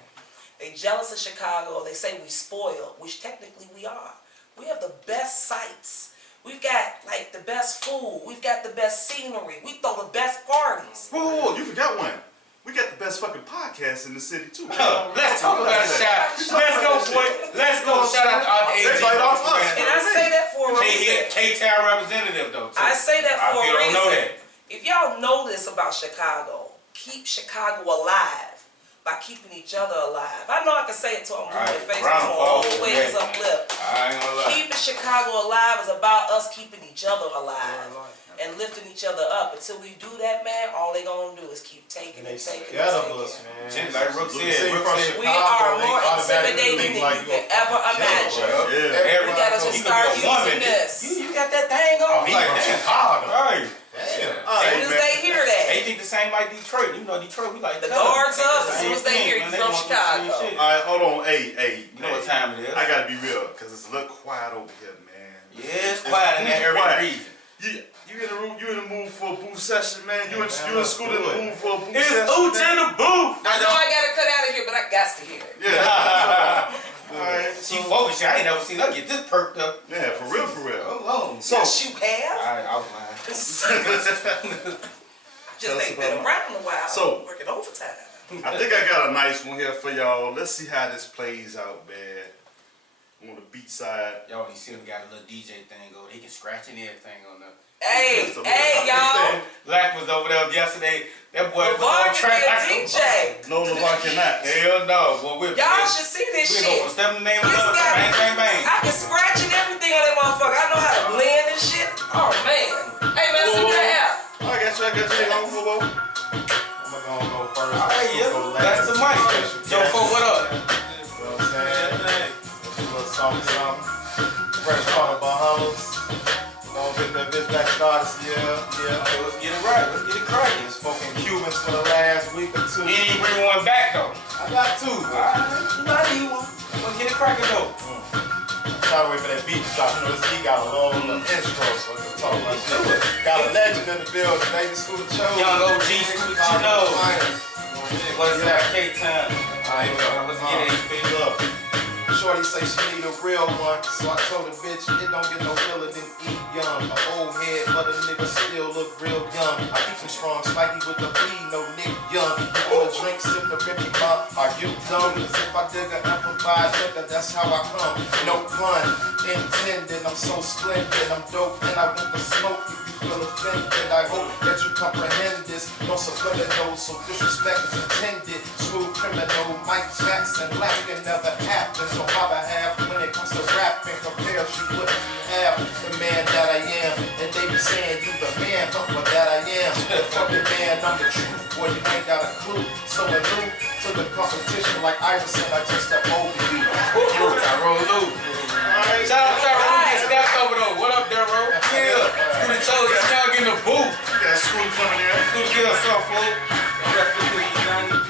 They jealous of Chicago. They say we spoiled, which technically we are. We have the best sights. We've got like the best food. We've got the best scenery. We throw the best parties. Whoa, you forgot one. We got the best fucking podcast in the city too. Let's talk about a shot. Let's go, boy. Let's go. Shout out to our Let's light off us. And I say that for a reason. K-Town representative, though, too. I say that for a People don't know reason. that. If y'all know this about Chicago, keep Chicago alive by keeping each other alive. I know I can say it till I'm blue in the face, round of applause for always that. uplift. I ain't gonna lie. Keeping Chicago alive is about us keeping each other alive. and lifting each other up. Until we do that, man, all they gonna do is keep taking and taking and taking. Just like Rook said, We are more intimidating than you can ever imagine. Yeah. We gotta just start using this. You got that thing on. He from Chicago. Right. Damn. As soon as they hear that, They think the same like Detroit. You know, Detroit, we like the guards up. As soon as they hear you from Chicago. Alright, hold on. Hey, You know what time it is? I gotta be real, cause it's a little quiet over here, man. Yeah, it's quiet in that area. You in the mood for a booth session, man? You in school in the mood for a booth It's session? Ooch in the booth. I know I gotta cut out of here, but I got to hear it. Yeah. Alright. She focused. I ain't never seen her get this perked up. Yeah, for real, for real. Oh, So, Yes, you have. I was lying. Just ain't been around a while. So- Working overtime. I think I got a nice one here for y'all. Let's see how this plays out, man. On the beat side. Y'all, you see him got a little DJ thing going. He can scratch and everything on the. Hey, y'all. Black was over there yesterday. That boy was LeVar on can track. be a DJ. No, LeVar cannot. Hell no. Boy, Y'all should see this we're shit. going to step in the name of This love. guy- Bang, bang, bang. I can scratch and everything on that motherfucker. I know how to blend and shit. Oh man. Hey man, see that out. I got you. Hey, home for I'm gonna go first. All right, You go yeah. That's the mic. Joe, what up? You know what I'm saying? A little something. Fresh out of Bahamas. Gonna get that bitch back started. Yeah. Hey, let's get it right. Let's get it cracking. Smoking Cubans for the last week or two. He ain't bring one back, though. I got two. You not need one. Let's get it cracking, though. Trying to wait for that beat to drop. You know, this beat got a long little intro, so I can talk about shit. Got a legend in the building, baby. Scooter Cho. Young OG, Scooter Cho. What's that? K-Time. Let's get it, baby. Look, shorty say she need a real one, so I told the bitch it don't get no realer than eat young. An old head, but a nigga still look real young. I keep him strong, spiky with the B, no Nick Young. You wanna drink, sip the rippy mouth, are you dumb? Cause if I dig a amplified nigga, that's how I come. No pun intended, I'm so splendid, I'm dope, and I want the smoke. If you feel offended, I hope that you comprehend this. No subliminals, so disrespect is intended. Smooth criminal, Mike Jackson, laughing never happens on my behalf. When it comes to rapping, compares you wouldn't have the man that I am. And they be saying you the man, but that I am. The fucking man, I'm the truth, boy, you ain't got a clue. So when new to the competition like Iverson, I just step over you. Tyrone Lou. Shout out to Tyrone. Get snapped over though. What up, Dero? Yeah. Scooter Cho, y'all get in the booth. Got school coming in. Scooter, get us up, fool. Rest in peace, Johnny P.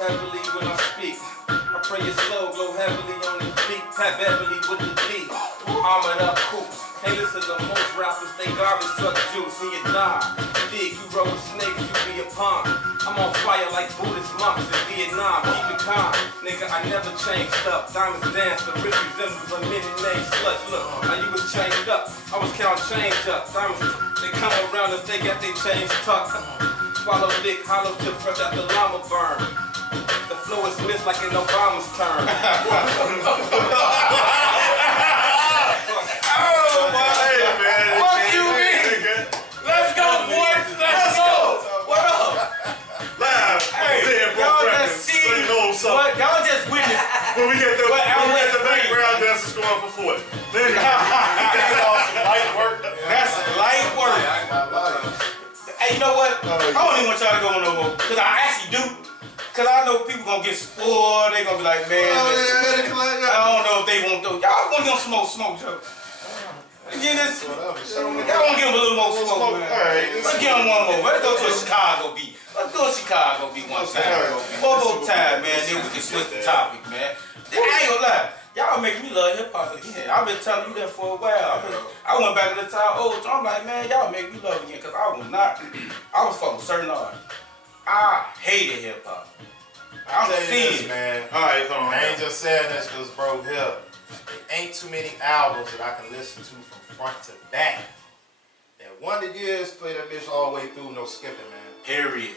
Heavily when I speak, I pray your soul glow heavily on his feet. Pat Beverly with the D, armored up coops. Hey, listen to most rappers, they garbage truck juice and you die. Dig, you roll with snakes, you be a pond. I'm on fire like Buddhist monks in Vietnam. Keep it calm, nigga, I never changed up. Diamonds dance, the rich resembles a minute-name sluts. Look, how you was changed up, I was counting change up. Diamonds, they come around if they got their change tucked. Swallow dick, hollow tip, fresh out the llama burn. The flow is missed like in Obama's term. Oh, hey, man. Fuck you, man. Let's go, boys. Let's go. What up? Live. Hey, y'all just see So you know something. what? Y'all just witnessed. When we get the, What when we get Outlet the background dancers going for 40. Light work. That's light work. Hey, you know what? I don't even want y'all to go no more. Because I actually do. Because I know people going to get spoiled. They going to be like, man. I don't know if they want to. Y'all want to give them smoke, Joe. Get this. Y'all want to give them a little more smoke, man. Let's give them one more. Let's go to a Chicago beat. Let's do a Chicago beat one time. One more time, man. Then we can switch the topic, man. I ain't gonna lie. Y'all make me love hip hop again. I've been telling you that for a while. I went back to the time old. So I'm like, man, y'all make me love again. Because I was fucking certain art. I hated hip hop. I'm Tell you this, seeing. man. Alright, come on. I ain't just saying this because bro here. Ain't too many albums that I can listen to from front to back. And one of the years play that bitch all the way through, no skipping, man. Period.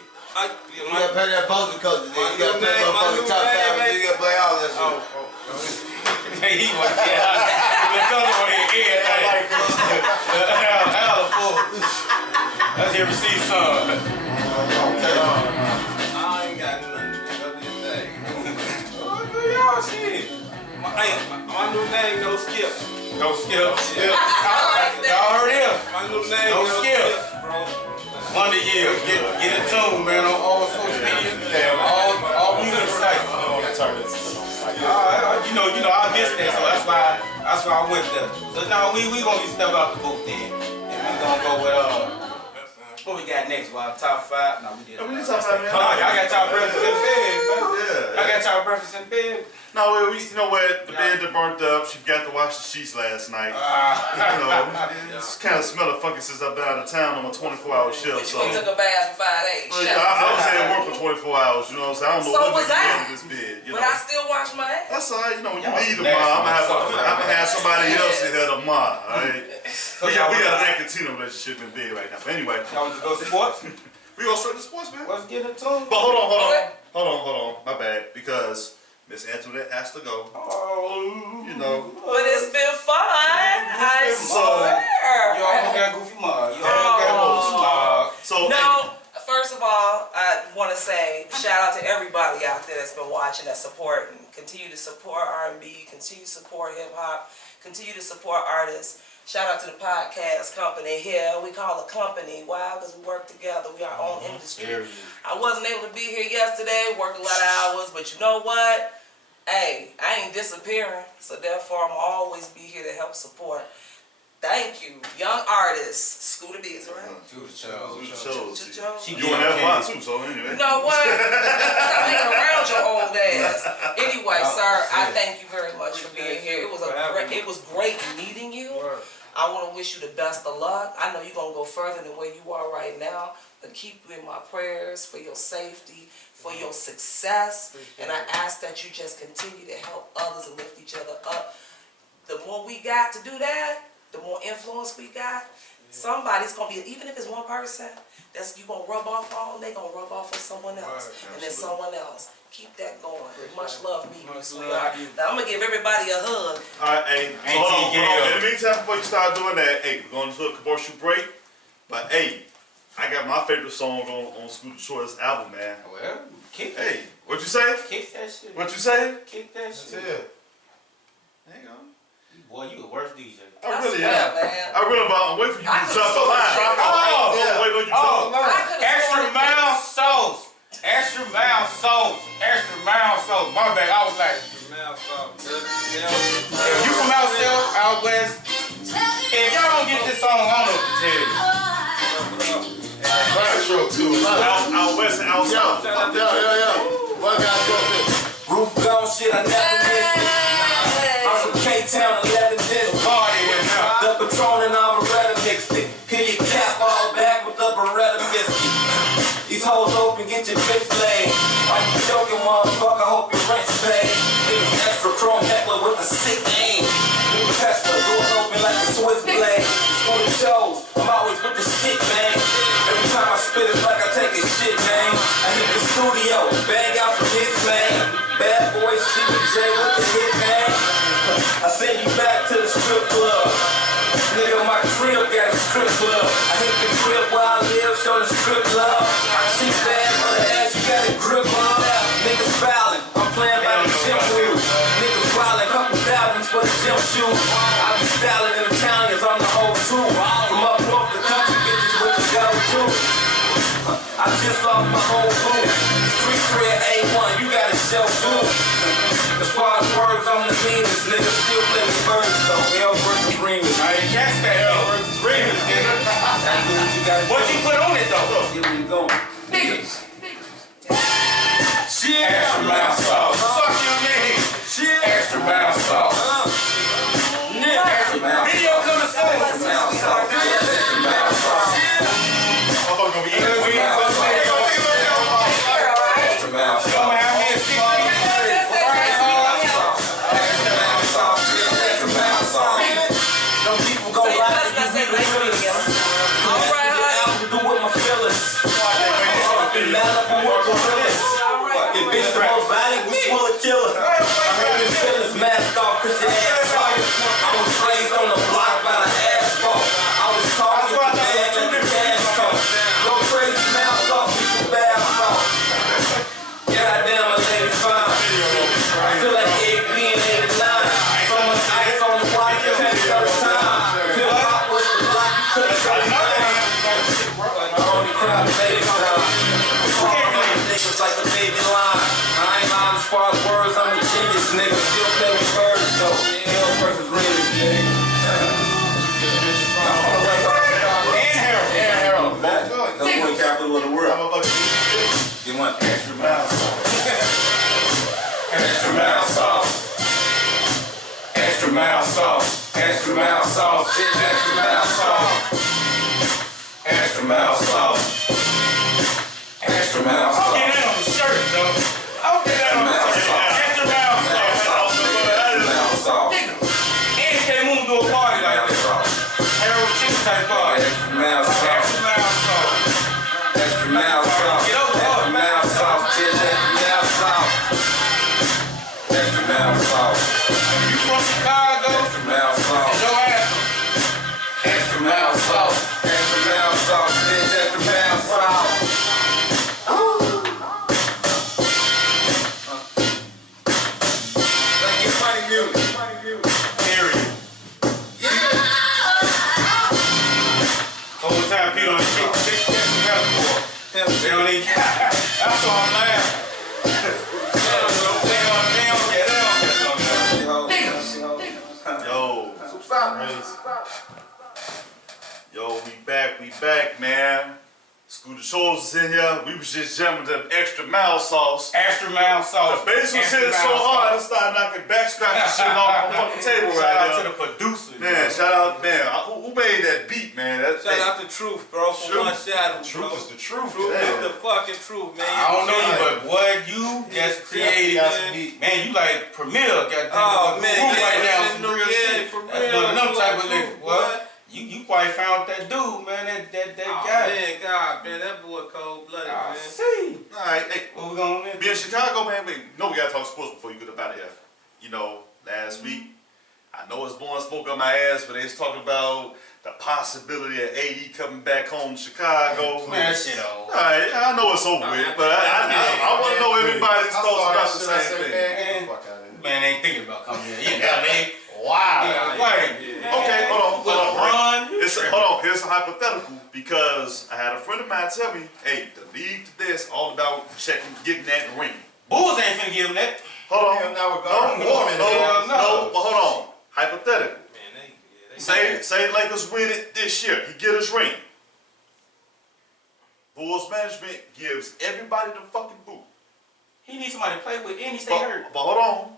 You gotta play that poster culture, nigga. You gotta play motherfucking top 5. You gotta play all that shit. Hey, he was the color on his head. Hell full. Let's hear receive some. I ain't got nothing other than that. Y'all shit. My new name, no skip. No skip. I like that. Y'all heard him. My My new name. No skips. bro. Wonder Years. Get in tune, man, on all social media, all music sites. I missed that, so that's why I went there. So now we gonna be stepping out the booth then, and we gonna go with what we got next? Top 5? No, we did. We top 5, man. Y'all got y'all breakfast in bed, man. Yeah. Y'all got y'all breakfast in bed. No, you know what? The bed that burnt up. She forgot to wash the sheets last night. It's kind of smelling funky since I've been out of town on my 24-hour shift. But you took a bath for 5 days. Well, yeah, I was at work for 24 hours. You know what I'm saying? I don't know So what was they I. did in this bed. You But know? I still wash my ass. That's all right. You know, when you leave tomorrow, I'm gonna have somebody else in there tomorrow. All right? We got an Argentina relationship in bed right now. But anyway, Y'all want to go sports? we go straight to sports, man. Let's get into it. But hold on. My bad. Because Miss Antoinette has to go. Oh, You know. But it's been fun. I swear. You almost got Goofy Mug. You almost got Goofy Mug. So No, first of all, I want to say shout out to everybody out there that's been watching, that's supporting. Continue to support R&B, continue to support hip hop, continue to support artists. Shout out to the podcast company here. We call it company. Why? Because we work together. We are our own industry. I wasn't able to be here yesterday, worked a lot of hours, but you know what? Hey, I ain't disappearing, so therefore I'm always be here to help support. Thank you, young artists. Scooter Biz, right? You on that fly too, so anyway. You know what? Stop hanging around your old ass. Anyway, sir, I thank you very much for being here. It was great meeting you. I want to wish you the best of luck. I know you're going to go further than where you are right now, but keep you in my prayers for your safety, for your success, and I ask that you just continue to help others and lift each other up. The more we got to do that, the more influence we got, somebody's going to be, even if it's one person, that's you going to rub off on, they going to rub off on someone else, and then someone else. Keep that going. Much love, me, sweetheart. Now, I'm going to give everybody a hug. All right, hey, so hold on. In the meantime, before you start doing that, hey, we're going to do a commercial break, but hey, I got my favorite song on Scooter Choice album, man. Well, kick it. Hey, what you say? Kick that shit. What you say? Kick that shit. That's it. Hang on. Boy, you the worst DJ. I really swear, am. man. I really am waiting for you I to could've drop a sworn line. Wait on you Oh, drop. I could've extra sworn- mild sauce. Extra mild sauce. Extra mild sauce. My bad. I was like, if you from out south, out west, if y'all don't get this song, I don't know what to tell you. Retro too. Out west and out south. What guy broke this? Roof gone, shit, I never missed it. I'm from K-Town, 11 district. Party in now. The Patron and Amaretta mixed it. Pin your cap all back with the Beretta biscuit. These hoes open, get your bitch laid. Why you joking, motherfucker? Hope your rent's paid. Niggas extra chrome heckler with a sick aim. New Tesla, doors open like a Swiss blade. Scooter shows, I'm always with the shit, man. Every time I spit it's like I take a shit, man. I hit the studio, bang out some hits, man. Bad boy Stevie J with the hit, man. I send you back to the strip club. Nigga, my crib got a strip club. I hit the crib where I live, show the strip love. I cheap bad for the ass, you got a grip on. Niggas fouling, I'm playing by the gym rules. Niggas wildin', couple thousands for the gym shoes. I be styling in Italians, I'm the whole truth. From up north, the country bitches with the go-to. I just lost my whole booth. Street cred A1, you gotta show proof. As far as words, I'm the meanest. Niggas still play with birds though. L versus Remus. I ain't catch that. L versus Remus, nigga. That's what you gotta do. What you put on it though? Get where you going. Extra mild sauce. Fuck your name. Extra mild sauce. Extra mild. Video coming soon. Extra mild sauce. Extra mild sauce. I'm gonna be eating. Extra mild sauce. Come have me a 6 Them people gon' Say lie plus, to you, I said nice to meet you. All right, honey. do with my feelings. the baby line. I ain't lying as far as words, I'm a genius, nigga. Still play with birds, though. Hill versus Remix, nigga. Number one capital of the world. You want extra mouth sauce. Extra mouth sauce. Extra mouth sauce. Extra mouth sauce. Extra mouth sauce. Extra mouth sauce. Extra mouth sauce. I'll get that on the shirt, though. I'll get that on the shirt. Extra mouth sauce. Mouth sauce. And K Moon do a party like this. Harold Chicken type party. Extra mouth sauce. Extra mouth sauce. Extra mouth sauce. Get over Extra mouth sauce. Extra mouth sauce. Extra mouth sauce. You from Chicago? Extra mouth sauce. Your ass. Extra mouth sauce. Extra mouth sauce. Extra mouth sauce. Let's get funny music. Period. Whole time Pete on the shit. They don't even that's why I'm laughing. Yo, we back, man. Scooter Schultz is in here. We was just jamming the extra mouth sauce. Extra mouth sauce. The bass was hitting so hard, I started knocking back scratching shit off the fucking table Shout right out now. to the producer. Man, shout out, man. Who made that beat, man? Shout out to Truth, bro, for Truth. One Shadow. Truth is the truth. Truth Yeah. is the fucking truth, man. I don't know you, but boy, you just created, man, you like Premier, goddamn. Oh, man, Group yeah, right now, yeah, some no, real yeah, shit. for That's real. one of them type of Truth, niggas, boy. what? You quite found that dude, man, that Oh, guy. man, God, man, that boy cold-blooded, I man. see. Alright, hey, What we going to be in Chicago, man, we gotta talk sports before you get up out of here. You know, last week, I know it's blowing smoke on my ass, but they was talking about the possibility of AD coming back home to Chicago. Man, that shit over. Alright, I know it's over with, but I want to know everybody's thoughts about the same thing. Man, fuck out of here. Man, ain't thinking about coming here. You know what I mean? Wow. Yeah, right. Okay, hold on. LeBron, Hold on, here's a hypothetical, because I had a friend of mine tell me, hey, the league today is all about getting that ring. Bulls ain't finna give him that. Hold Hell, on. now we're going warming. No, but hold on. Hypothetical. Man, they Say Lakers win it this year. He get his ring. Bulls management gives everybody the fucking boot. He needs somebody to play with and he stay hurt. But hold on.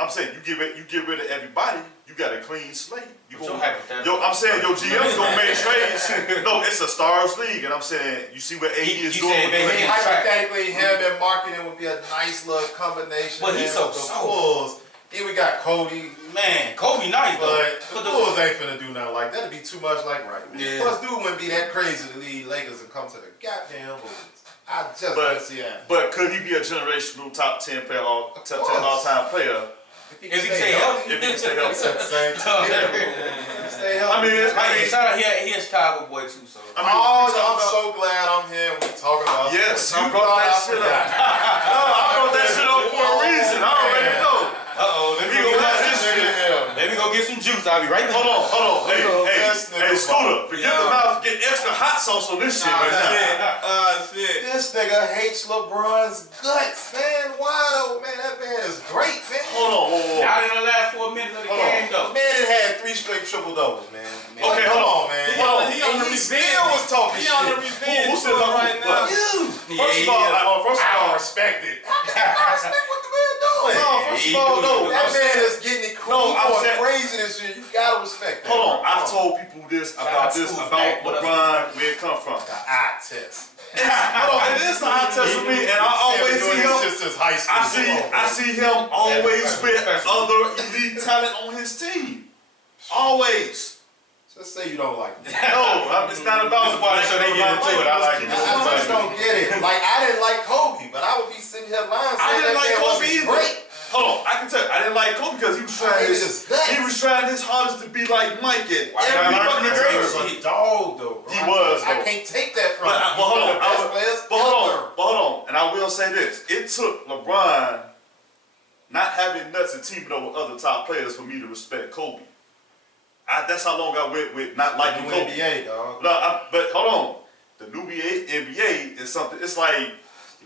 I'm saying you get rid of everybody, you got a clean slate. I'm saying your GM's gonna make trades. No, it's a stars league, and I'm saying you see what AD is doing. Hypothetically, him and marketing would be a nice little combination. But he's so the soft. Bulls. Then we got Cody. Man, Kobe nice, But the Bulls ain't finna do nothing like that. That'd be too much like right. Yeah. Plus, dude wouldn't be that crazy to lead Lakers and come to the goddamn Bulls. I just want to see that. But could he be a generational top 10 player, top 10 all-time player? If he stay healthy. If he can stay healthy. Stay healthy. I mean, Shout out, he a Chicago boy too, so. I'm so glad I'm here. We talking about. Yes, sports. you brought that shit up. No, I brought that shit up for a reason. I already know. Let me go get some juice. I'll be right back. Hold on. Hey, Scooter, forget the mouth. Get extra hot sauce on this shit right now. shit. This nigga hates LeBron's guts, man. Why though, man? That man is great, man. Hold on. Not in the last 4 minutes of the game, though. Man, it had 3 straight triple doubles, man. Okay, hold on, man. He on the He revenge. still was talking He shit. on the revenge Who still tour talking? right now. You. First of all, respect it. I respect what the man doing. no, first of all, no. That man is getting it cool I'm or saying- crazy this year. You gotta respect that. Hold on. I told people this about LeBron, where it come from. The eye test. Hold on, it is a hot test for me, and I always see him. Since high school. I see him always with other elite talent on his team. Always. Just say you don't like him. No, it's not about Why so they get into it. I like it. I just don't get it. Like, I didn't like Kobe, but I would be sitting here lying I saying didn't that like man Kobe wasn't either. great. Hold on, I can tell you, I didn't like Kobe because he was trying his hardest to be like Mike and every fucking He girl. was a dog, though, bro. He was, I though. can't take that from But him. hold on, He's one of the best players but hold ever. on, and I will say this: it took LeBron not having nuts and teaming up with other top players for me to respect Kobe. That's how long I went with not liking Kobe. NBA, dog. No, but hold on, the new NBA is something. It's like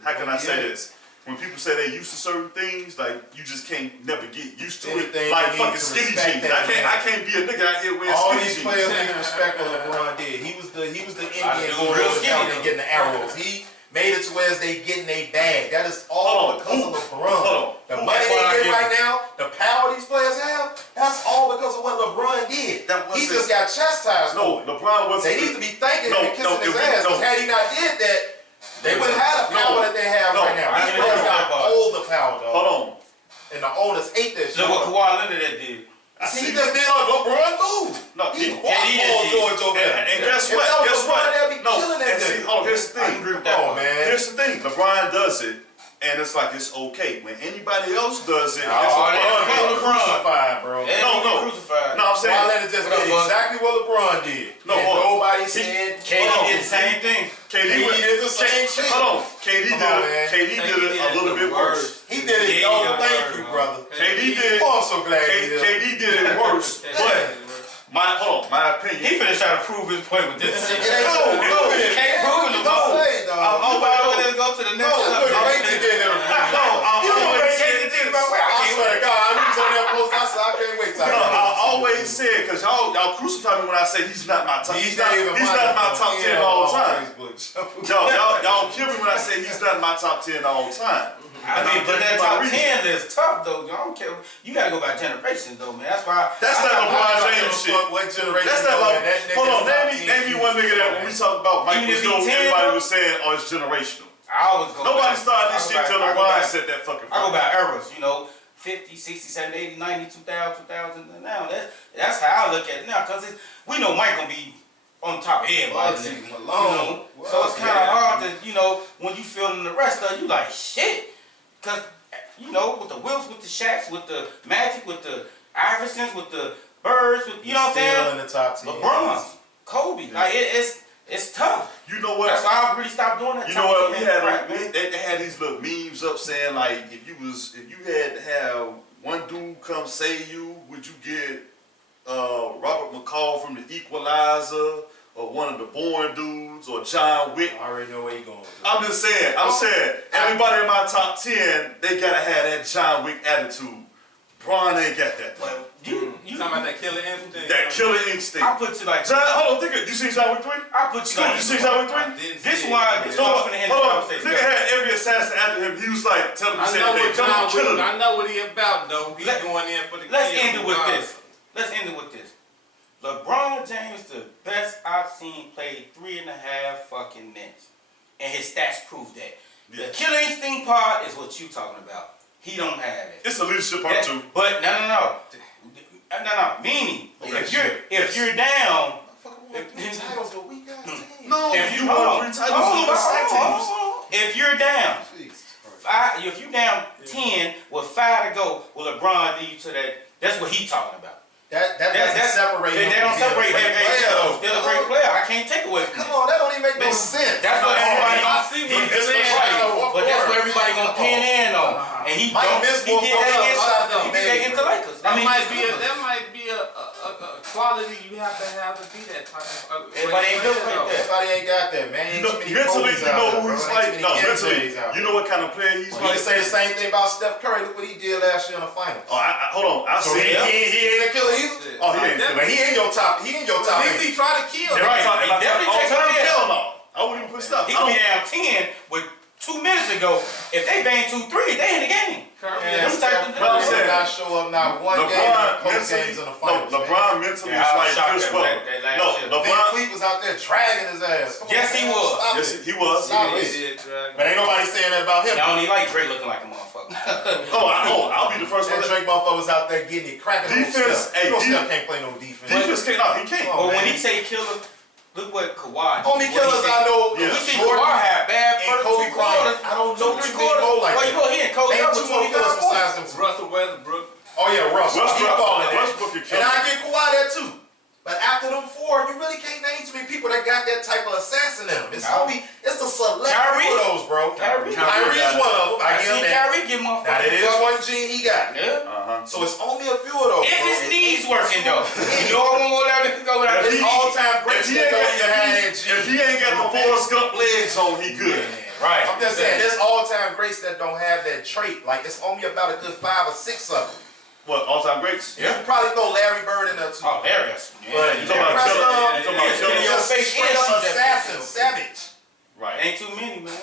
how can I say this? When people say they used to certain things, like you just can't never get used to Anything it. Like you need fucking to skinny respect jeans. that, I can't be a nigga out here wearing All skinny these jeans. players need to respect what LeBron did. He was the Indian do going real over skinny, down though. and getting the arrows. He made it to where they getting their bag. That is Hold on. all because of LeBron. The money they get right now, the power these players have, that's all because of what LeBron did. He just got chastised. No, LeBron wasn't. They need to be thanking him and kissing his ass. No. Because had he not did that, they wouldn't have the power that they have right now. I These ain't players know got about all the power, dog. Hold on. And the owners hate that shit. Look what Kawhi Leonard did. See, he just did on LeBron move. No, He he- walked he Paul did. George over there. And guess If what? that was Guess what? LeBron, they'd be No, killing that and see, nigga. hold on, here's the I thing. agree with that. Come on, man. Here's the thing. LeBron does it, and it's like it's okay. When anybody else does it, it's Oh, LeBron. yeah. does it. Crucified, bro. And No, he no. crucified. No, I'm saying. Why let it just What did up, bud? exactly what LeBron did. No, And hold on. nobody said. KD did the same thing. KD did the same shit. Hold on. KD Come did on, it. man. KD did it a little bit worse. He did it, Yeah, yo. yeah, Thank yeah. you, brother. KD did. Oh, I'm so glad he did. KD did it worse. But my opinion. He finna try to prove his point with this shit. It ain't no, He can't prove it. Don't say, dog. Let's go to the No, next look, subject. wait to get him. I You know what always they said did about I swear to God, I was on that post. I said, I can't wait till I always said, because y'all crucify me when I say he's not my top. He's not my top 10 all time. Y'all kill me when I say he's not my top 10 all time. I mean, but that top 10 is tough though. I don't care. You gotta go by generations though, man. That's why. That's not LeBron James shit. What generation? That's not like. Hold on, name me one nigga that when we talk about Michael Even if he Jordan, 10, everybody though? was saying, oh, it's generational. I always go. Nobody back. started this I go shit back- till I go LeBron back. said that fucking. I go by eras, you know, 50, 60, 70, 80, 90, 2000, 2000, and now. That's how I look at it now, because we know Mike gonna be on top of everybody. You know? So it's kind of hard to, you know, when you feeling the rest of it, you like, shit. Because, you know, with the Wills, with the Shaqs, with the Magic, with the Iversons, with the Birds, with, you know what I'm saying? Still in the top 10. LeBron, Kobe, like, it's tough. You know what? That's why I really stopped doing that. You know what? We had crap, man. they had these little memes up saying like if you had to have one dude come save you, would you get Robert McCall from The Equalizer or one of the Bourne dudes or John Wick? I already know where you going. I'm just saying. Everybody in my top 10, they gotta have that John Wick attitude. Braun ain't got that. Well, You talking about that killer instinct? That killer instinct. I put you like, John, hold on, think it. You seen John Wick 3? I put you like, You seen John Wick 3? I didn't this see why it. this No, why I'm finna end the hold on. conversation. Nigga had every assassin after him. He was like telling me, I saying know they what come John kill him. Wick. I know what he about though. He's Let- going in for the Let's kill. end it with this. Let's end it with this. LeBron James, the best I've seen, played 3.5 fucking minutes, and his stats prove that. Yeah. The killer instinct part is what you talking about. He don't have it. It's a leadership part too. But no. Meaning, if you're down, Titles, but we got 10. No, if you won 3 titles over stack teams. if you're down, if you down 10 with 5 to go, will LeBron lead you to that? That's what he talking about. That doesn't separate him. They don't from being separate a great him. player, though. Still a great player. I can't take away from Come that. on, that don't even make no sense. That's what everybody. I see what you're It's saying. right. But that's what everybody gonna pin in on. And he Mike don't. missed He more did that shots against. than He did that against the Lakers. That might be a quality you have to be that type of. Everybody ain't built like that. Everybody ain't got that, man. You know, mentally, you know who he's like. No, mentally, you know what kind of player he's You like. say the same thing about Steph Curry. Look what he did last year in the finals. Oh, hold on. I So see. he ain't a killer either. Oh, he ain't. But he in your top. He in your At top. least he tried to kill. Right. He definitely takes All-time it kill down. no. I wouldn't even put stuff. He could be down 10 with 2 minutes ago. If they bang 2 threes, they in the game. Yeah, Them type of Steph Curry things. did not show up not one game in the close games in the finals. LeBron mentally Yeah, I was is like shocked Chris that Paul. last No, year. Van LeBron. Fleet was out there dragging his ass. Come on, Yes, he man. was. Stop Yes, it. he was. Stop He it. did, But ain't nobody saying that about him. I don't even like Dre looking like a motherfucker. I'll be the first one. That Drake motherfucker was out there getting it cracking on Defense, Steph. You know hey, Steph can't play no defense. Defense can't. No, he can't. Oh, But when man. he say killer, look what Kawhi. Only what he killers say. I know. Yeah. We see Jordan Kawhi had bad and first Kobe 2 quarters. Bryant. I don't know 2-3 too many quarters. more like Well, that. you go here and Kobe Name up two with more 25 killers points. besides them two. Russell Westbrook. Oh yeah, Russell. He falling there. Westbrook can kill And him. I get Kawhi there too. But after them 4, you really can't name too many people that got that type of assassin in them. It's No. only it's the select Kyrie? few of those, bro. Kyrie. Kyrie is one of them. I I give seen him that. Kyrie get Now motherfuckers. that is one gene he got. Yeah. So it's only a few of those. If bro. his knees working though, you know I won't let him go without If his he- all-time If great he ain't got that gene. if he ain't got the Forrest Gump legs on, he good. Man. Right. I'm just saying, there's all-time greats that don't have that trait. Like, it's only about a good 5 or 6 of them. What, all-time greats? You can probably throw Larry Bird in there too. Oh, there it is. But you talking about Killer? You talking about Yeah, Killer? yeah. Just face straight up is- assassin, savage. Right. Ain't too many, man.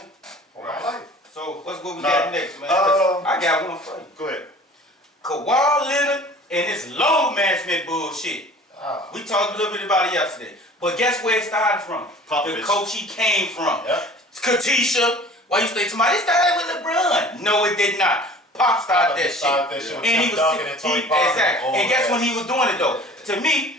For my life. So what we Nah. got next, man? 'Cause I got one for you. Go ahead. Kawhi Leonard and his load management bullshit. We talked a little bit about it yesterday. But guess where it started from? Popovich. The coach he came from. Yep. Katisha. Why you say to somebody, it started with LeBron. No, it did not. Pop started that shit. And he was exactly. And guess when he was doing it though? To me,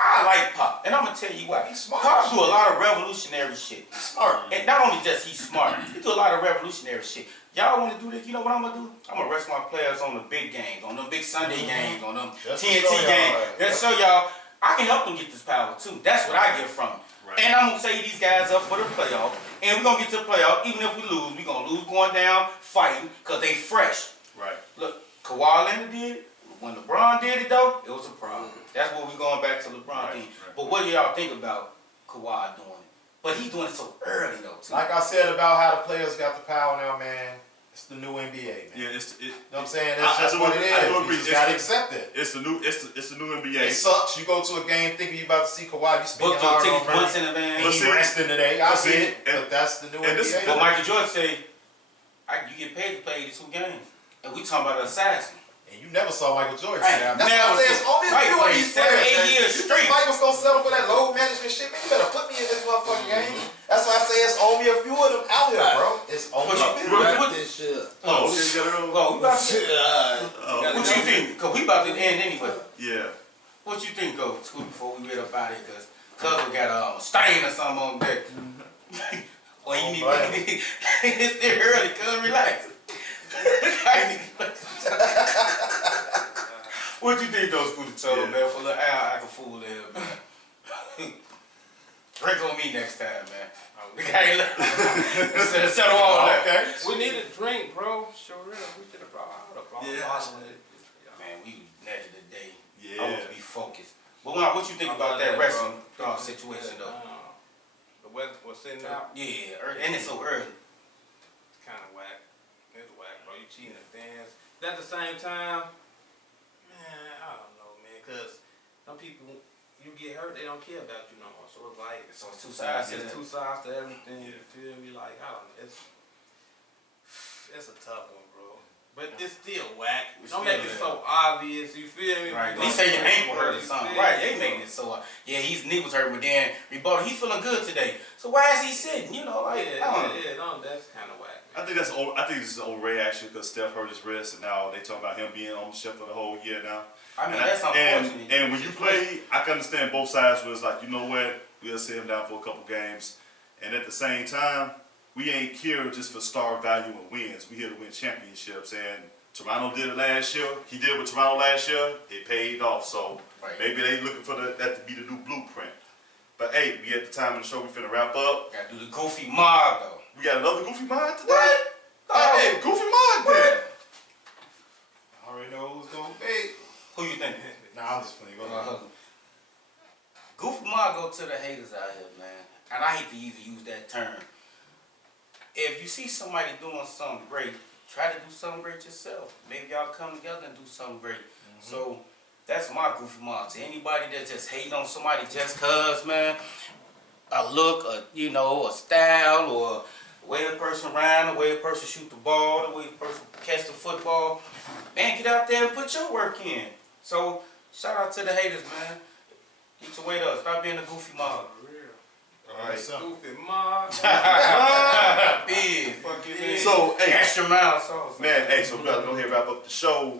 I like Pop. And I'm gonna tell you why. He's smart. Pop do a lot of revolutionary shit. Smart. And not only just he's smart, he do a lot of revolutionary shit. Y'all want to do this? You know what I'm gonna do? I'm gonna rest my players on the big games, on them big Sunday games, on them Just to TNT show y'all, games. right. Let's show y'all I can help them get this power too. That's what I get from it. Right. And I'm gonna say these guys up for the playoff, and we're gonna get to the playoff. Even if we lose, we're gonna lose going down fighting because they fresh. Right. Look, Kawhi Leonard did it. When LeBron did it though, it was a problem. That's what we're going back to LeBron thing. But what do y'all think about Kawhi doing it? But he's doing it so early though too. Like I said about how the players got the power now, man. It's the new NBA, man. Yeah, You know what I'm saying? That's I just do what it agree. is. I do You agree. just gotta accept it. It's the new NBA. It sucks. You go to a game thinking you about to see Kawhi. You spending Book your hard on tickets him. months in advance. And But he see- resting today. I but see see, it. But that's the new and this- NBA. But Michael Jordan say, you get paid to play these 2 games. And we talking about an assassin. And you never saw Michael Jordan Right. say that. That's Never why I say it's seen- only a Mike few of played these 7, players. 8 man. years You straight. think Mike was gonna settle for that load management shit? Man, you better put me in this motherfucking game. That's why I say it's only a few of them out here, bro. It's only a few. What- This shit. Oh, you got it wrong? Well, we about to, Oh, what you think? Cause we about to end anyway. yeah. What you think, go Scoot, before we get up out of here? Cause Cuz got a stain or something on deck. Or you need it's still early, cuz relax. What you think though, Scooter told Yeah. man? For a little hour I can fool there, man. Drink on me next time, man. We can't settle all that. Okay. We need a drink, bro. Sure enough, we should have brought out a bottle. Yeah. Man, we next today. Yeah. I want to be focused. But what you think about that wrestling situation though? The weather was sitting out. Yeah, and it's so early. It's kind of whack. It's whack, bro. You cheating the fans. But at the same time, man, I don't know, man, because some people, you get hurt, they don't care about you no more. So it's like, So it's 2 sides to it's that. 2 sides to everything. You feel me? Like, I don't know. It's a tough one, bro. But it's still whack. It's Don't still make it whack. so obvious. You feel me? Right. You They know, say your ankle hurt or you something. feel Right. me? They making it so. Yeah, his knee was hurt, but then rebuttal. He's feeling good today. So why is he sitting? You know, like I don't know. No, that's kind of whack. I think this is an overreaction because Steph hurt his wrist, and now they talk about him being on the shelf for the whole year now. I mean, And that's unfortunate. and when you play, I can understand both sides. Where it's like, you know what, we'll sit him down for a couple games, and at the same time, we ain't here just for star value and wins. We here to win championships, and Toronto did it last year. He did it with Toronto last year. It paid off. So Right. maybe they looking for that to be the new blueprint. But hey, we at the time of the show. We finna wrap up. Gotta do the goofy mob though. We got another Goofy Mind today. What? Hey, Goofy Mind then. I already know who's gonna be. Who you think? Nah, I'm just playing. Go ahead. Goofy mob go to the haters out here, man. And I hate to even use that term. If you see somebody doing something great, try to do something great yourself. Maybe y'all come together and do something great. So that's my goofy mob. To anybody that just hating on somebody just cause, man, a look, a style, or the way a person run, the way a person shoot the ball, the way a person catch the football, man, get out there and put your work in. So shout out to the haters, man. Get your weight up. Stop being a goofy mob. All right, so. Goofy mom. Big, fuck you, man. So hey, Extra mile sauce. man, hey, so we gotta go ahead and wrap up the show.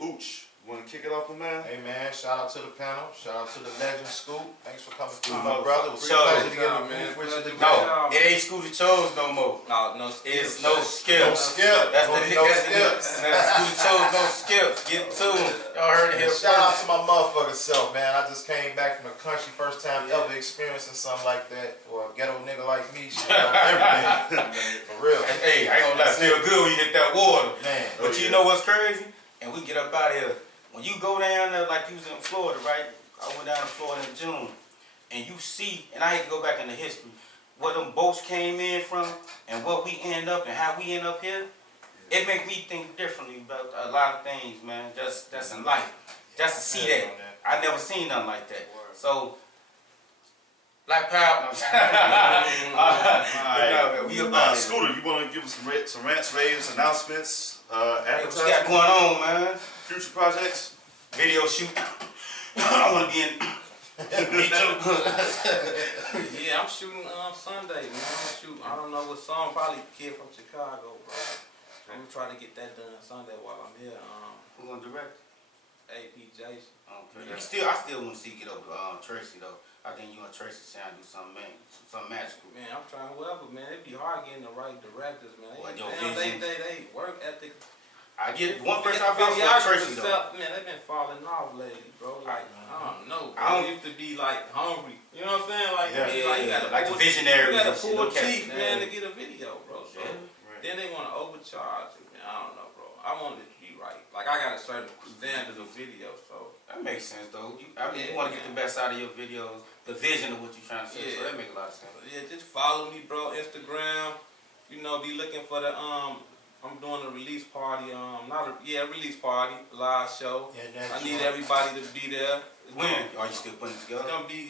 Ooch, you wanna kick it off, my man? Hey man, shout out to the panel. Shout out to the legend Scoop. Thanks for coming through, Oh, my brother. It was a sure. pleasure to get Oh, a man. move with you today. No, it ain't Scooter Chose no more. No It's skills. no skill. No skill. That's no, the no that's skips. Scooter Chose no skill. Get to him. Y'all heard it here Shout out first. to my motherfucking self, man. I just came back from the country, first time ever experiencing something like that for a ghetto nigga like me. Shit, everything. For real. Hey, I ain't gonna lie, feel good when you hit that water. Man. But you know what's crazy? And we get up out of here. When you go down there like you was in Florida, right? I went down to Florida in June. And you see, and I hate to go back into history, where them boats came in from and what we end up and how we end up here, it make me think differently about a lot of things, man. That's in life. Just to see that. I never seen nothing like that. So, Black Power. We about it. Scooter, you want to give us some rants, raves, announcements, advertisements? What you got going on, man? Future projects? Video shoot. I want to be in. Me too. Yeah, I'm shooting Sunday, man. I don't know what song, probably Kid from Chicago, bro. I'm gonna try to get that done Sunday while I'm here. Who gonna direct? AP Jason. Okay. I still want to see get over Tracy though. I think you and Tracy sound do something magical. Man, I'm trying whoever, man. It'd be hard getting the right directors, man. Well, They work ethic. I get one person I found for Tracy though. Man, they've been falling off lately, bro. Like, I don't know. Bro. I don't used to be like hungry. You know what I'm saying? Like, you gotta like the visionary. You gotta pull teeth, man, to get a video, bro. So Right. then they want to overcharge it, man. I don't know, bro. I want it to be right. Like, I got a certain standard of video, so. That makes sense though. You want to get the best out of your videos, the vision of what you're trying to say. So that makes a lot of sense. Yeah, just follow me, bro. Instagram. You know, be looking for the I'm doing a release party. Release party, live show. Yeah, I need everybody to be there. When are you still putting it It's together? gonna be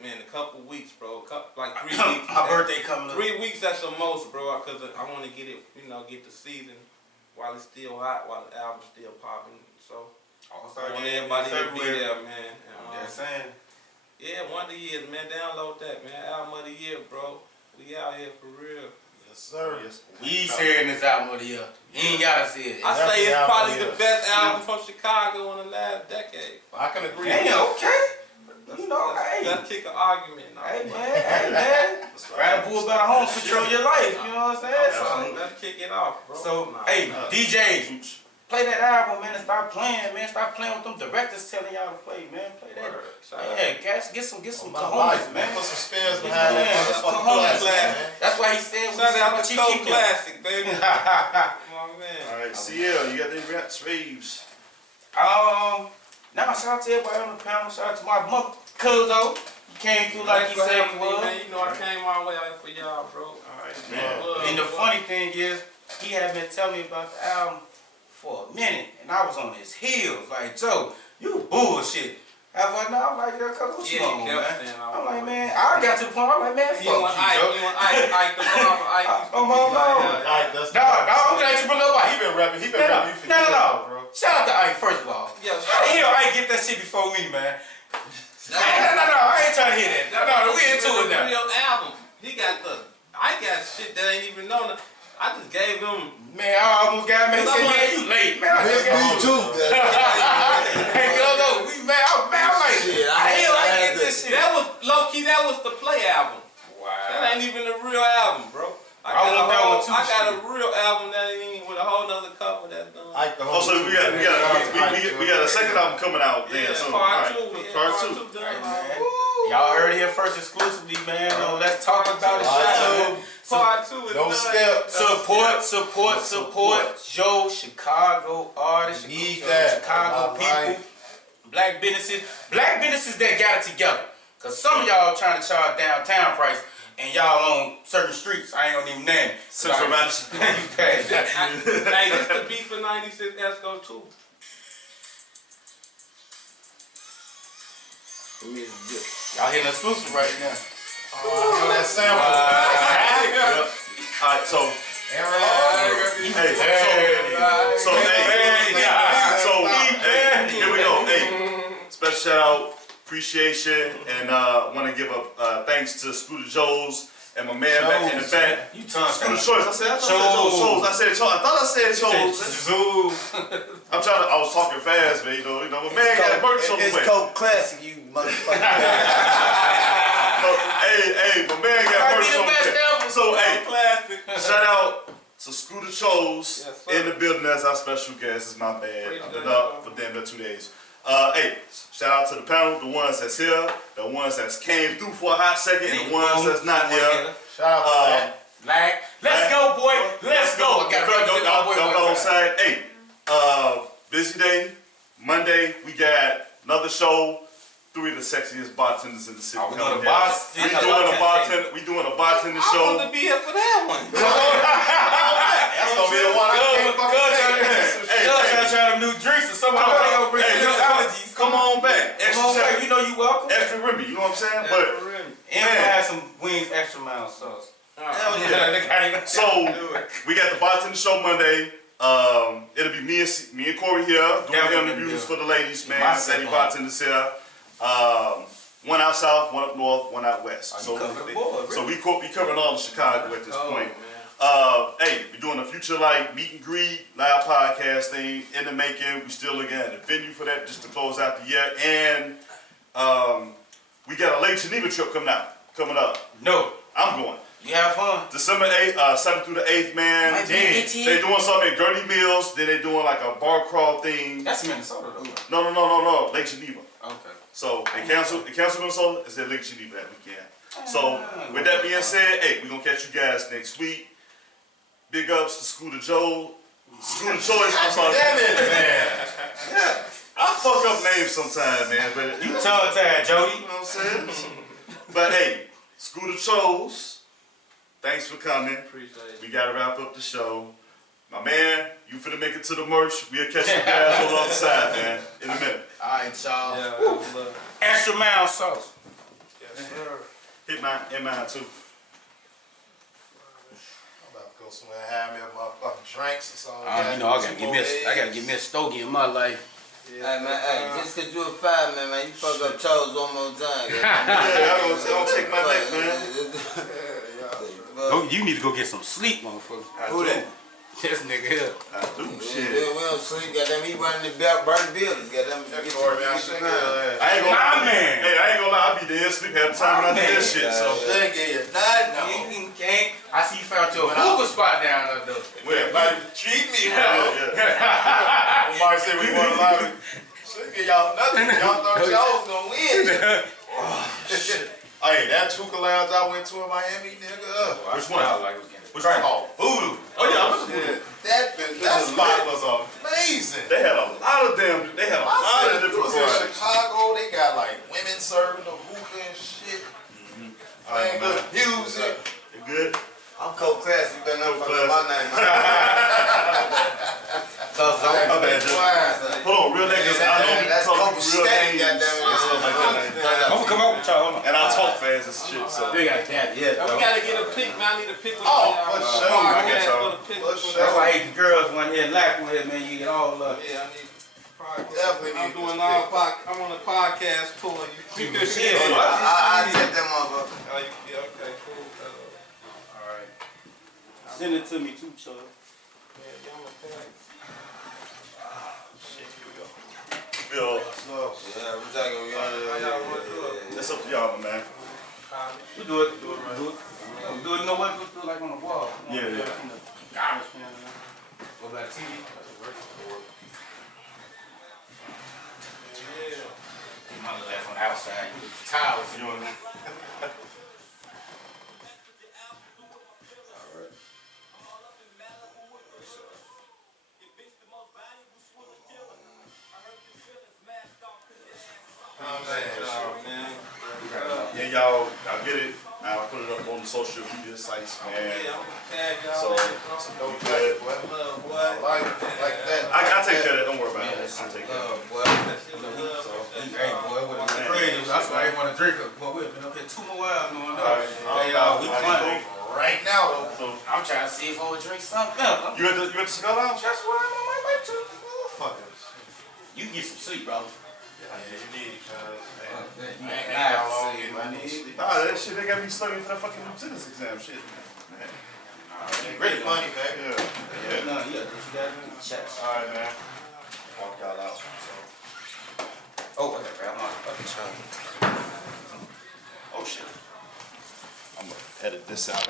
man, a couple weeks, bro. Like 3 weeks. My birthday coming up. 3 weeks at the most, bro. Cause I want to get it, get the season while it's still hot, while the album's still popping. So I want everybody to be there, man. That's saying. Yeah, one of the years, man. Download that, man. Album of the year, bro. We out here for real. Yes, sir. Yes. We sharing this album of the year. You ain't gotta see it. I say it's probably the Yes. best album from Chicago in the last decade. I can agree with Damn, you. okay. You know, hey. Let's kick an argument now. Hey man. Ride a bull by home, control your life. You know what I'm saying? So, Let's kick it off, bro. hey, DJs, play that album, man, and start playing, man. Start playing with them directors telling y'all to play, man. Play that. Yeah, guys, get some My cojones, life, man. man. Put some spins behind that Yeah, motherfucking cojones, classic, man. That's why he said we Shout out to Chief Cold Keef them. Classic, baby. Come on, man. Alright, CL, you got the rants, raves. Now shout out to everybody on the panel. Shout out to my mother, Kuzo. He came through like he said he was. Man, you know I came all the way out for y'all, bro. Alright, man. And the funny thing is, he had been telling me about the album for a minute, and I was on his heels, like, Joe, you bullshit. I was like, no, I'm like, what you on, man? I'm like, man, I got to the point, I'm like, man, fuck You want Ike the barber, Ike. I'm on, No, I'm glad you brought up Ike. He been rapping you for years, No. bro. Shout out to Ike, first of all. Yeah, How the hell Ike get that shit before me, man? No, I ain't trying to hear that. No, we into it now. Real album. I got shit that ain't even known. I just gave him. Man, I almost got me. He said, man, you late, man. I just got Me too, man. Hey, go, I'm like, Shit, how the hell I get had this shit? That was low key. That was the play album. Wow. That ain't even the real album, bro. I want that one too, I got a shit. real album that ain't even with a whole nother cover that's done. Oh, so we got a second album coming out then. So, part alright. two. Part two. done. Hey, man. Y'all heard it here first exclusively, man. Let's talk about it. Part two is No done. step. Support Joe, Chicago artists, Need that. Chicago My people, life. black businesses that got it together. Cause some of y'all trying to charge downtown price, and y'all on certain streets. I ain't gonna even name it. Central Madison. Hey, this the beat for 96 Esco too. Y'all hitting exclusive right now. That sample. Alright, so here we go. Hey, special shout out, appreciation, and want to give a thanks to Scooter Joes and my man back in the back. You tongue Scooter Choice. I thought I said Chose. I was talking fast, man. You know, my man got merch on the way. It's Cold Classic, you motherfucker. Hey, my man got merch on the way. So, hey, Classic. shout out to Scooter Chose Yes, sir. in the building as our special guest. It's my bad. I've been up for damn near 2 days. Hey, shout out to the panel, the ones that's here, the ones that's came through for a hot second, and the ones that's not here. Shout out to that. Like, let's go, boy. Let's go. I got to represent my boy Don't one go time. outside. Hey, busy day. Monday, we got another show. 3 of the sexiest bartenders in the city. Oh, we doing a bartender. We doing a bartender I show. want to be here for that one. That's gonna be the one I can't fucking trying them new drinks or something. They gonna bring some allergies. Come on back. Come on back. You know you welcome. Extra Remy, you know what I'm saying? But And we have some wings extra mild sauce. hell yeah. So we got the bartender show Monday. It'll be me and Corey here doing the interviews for the ladies, man. Lady bartenders here. One out south, one up north, one out west. So we covering all of Chicago at this point. Hey, we're doing a Future Light meet and greet live podcast thing in the making. We still looking at the venue for that just to close out the year, and we got a Lake Geneva trip coming up. No, I'm going. you have fun. December 7th through the 8th, man. They doing something at Dirty Mills. Then they doing like a bar crawl thing. That's Minnesota though. No. Lake Geneva. Okay. So they canceled Minnesota. It's at Lake Geneva that weekend. So with that being said, hey, we're gonna catch you guys next week. Big ups to Scooter Joe. Scooter Choice. I'm sorry. Damn it, man. Yeah, I fuck up names sometimes, man. But You tongue-tied, Jody. you know what I'm saying? But hey, Scooter Chose, thanks for coming. Appreciate it. We gotta wrap up the show. My man, you finna make it to the merch. We'll catch you guys on the other side, man, in a minute. Alright, y'all. Yeah, that was love. Extra mild sauce. Yes, sir. Hit mine too. I'm about to go somewhere and have me a motherfucking drinks or something. I gotta get me a stogie in my life. Hey man, hey, just cause you a fireman, man, you fuck up Chose one more time. Yeah, I don't take my neck, man. Oh, you need to go get some sleep, motherfucker. Who that? This nigga here. I do, shit. We don't sleep, goddamn, he running the burn buildings, goddamn. Corey, man, I shake your ass. I ain't gonna Nah, man. Hey, I ain't gonna lie, I be there sleep half the time when I do that shit, so. They give you nothing, no. You can't. I see you found your hookah spot down there, though. Where? Everybody treat me, Yeah, bro. yeah. Somebody say we want to lie. Should give y'all nothing. Y'all thought y'all was gonna win. Hey, that Tuka Lounge I went to in Miami, nigga. Which one? Which one? Called Voodoo. Oh yeah, I went to Voodoo. That spot was amazing. They had a lot of different I said, it was in varieties. Chicago. They got like women serving the hookah and shit. Playing good music. You good? I'm Coke Class, you better not fuck Coke up my name. Cause My bad, Joe. Hold on, real niggas. I know we that's talk Coke real Stack, names and goddamn. stuff like that. I'm gonna come out with y'all. Hold on. And I talk fast and shit, so. They got that yet, We though. gotta get a pic, man. I need a pic. Oh, for sure. I get y'all. That's why I hate the girls one here, lack one here, man. You get all of it. Yeah, I need podcast. Definitely I'm need doing this all pic. I'm on a podcast tour. You Shit. I take that motherfucker. Oh, yeah, okay, cool. Alright. Send it to me too, Chuck. Bill, Yeah, we're talking, that's up to y'all, man. We do it. Do it. You know what? We do it like on the wall. Yeah. In the garbage can. Go back TV. My little ass on the outside. You get the towels. You know what I mean? Yeah, y'all get it. I'll put it up on the social media sites, man. So, Don't play it, boy. Like that. I take care of that. Don't worry about it. I take care of it. Hey, boy, what is crazy? That's why I didn't want to drink it. Boy, we've been up here 2 more hours going up. Hey, we playing. Right now, though. So, I'm trying to see if I would drink something else. you at the cigar lounge? That's what I'm on my way to. Motherfuckers. You get some sleep, bro. Yeah, you need it, cuz. You ain't ain't how lying long to you say, man. need. Nah, that shit, they got me studying for that fucking lieutenant's exam shit. Man. Great money, baby. Yeah. No, yeah, you gotta do the checks. Alright, man. Walk y'all out. Oh, okay, I'm on fucking show. Oh shit. I'm gonna edit this out.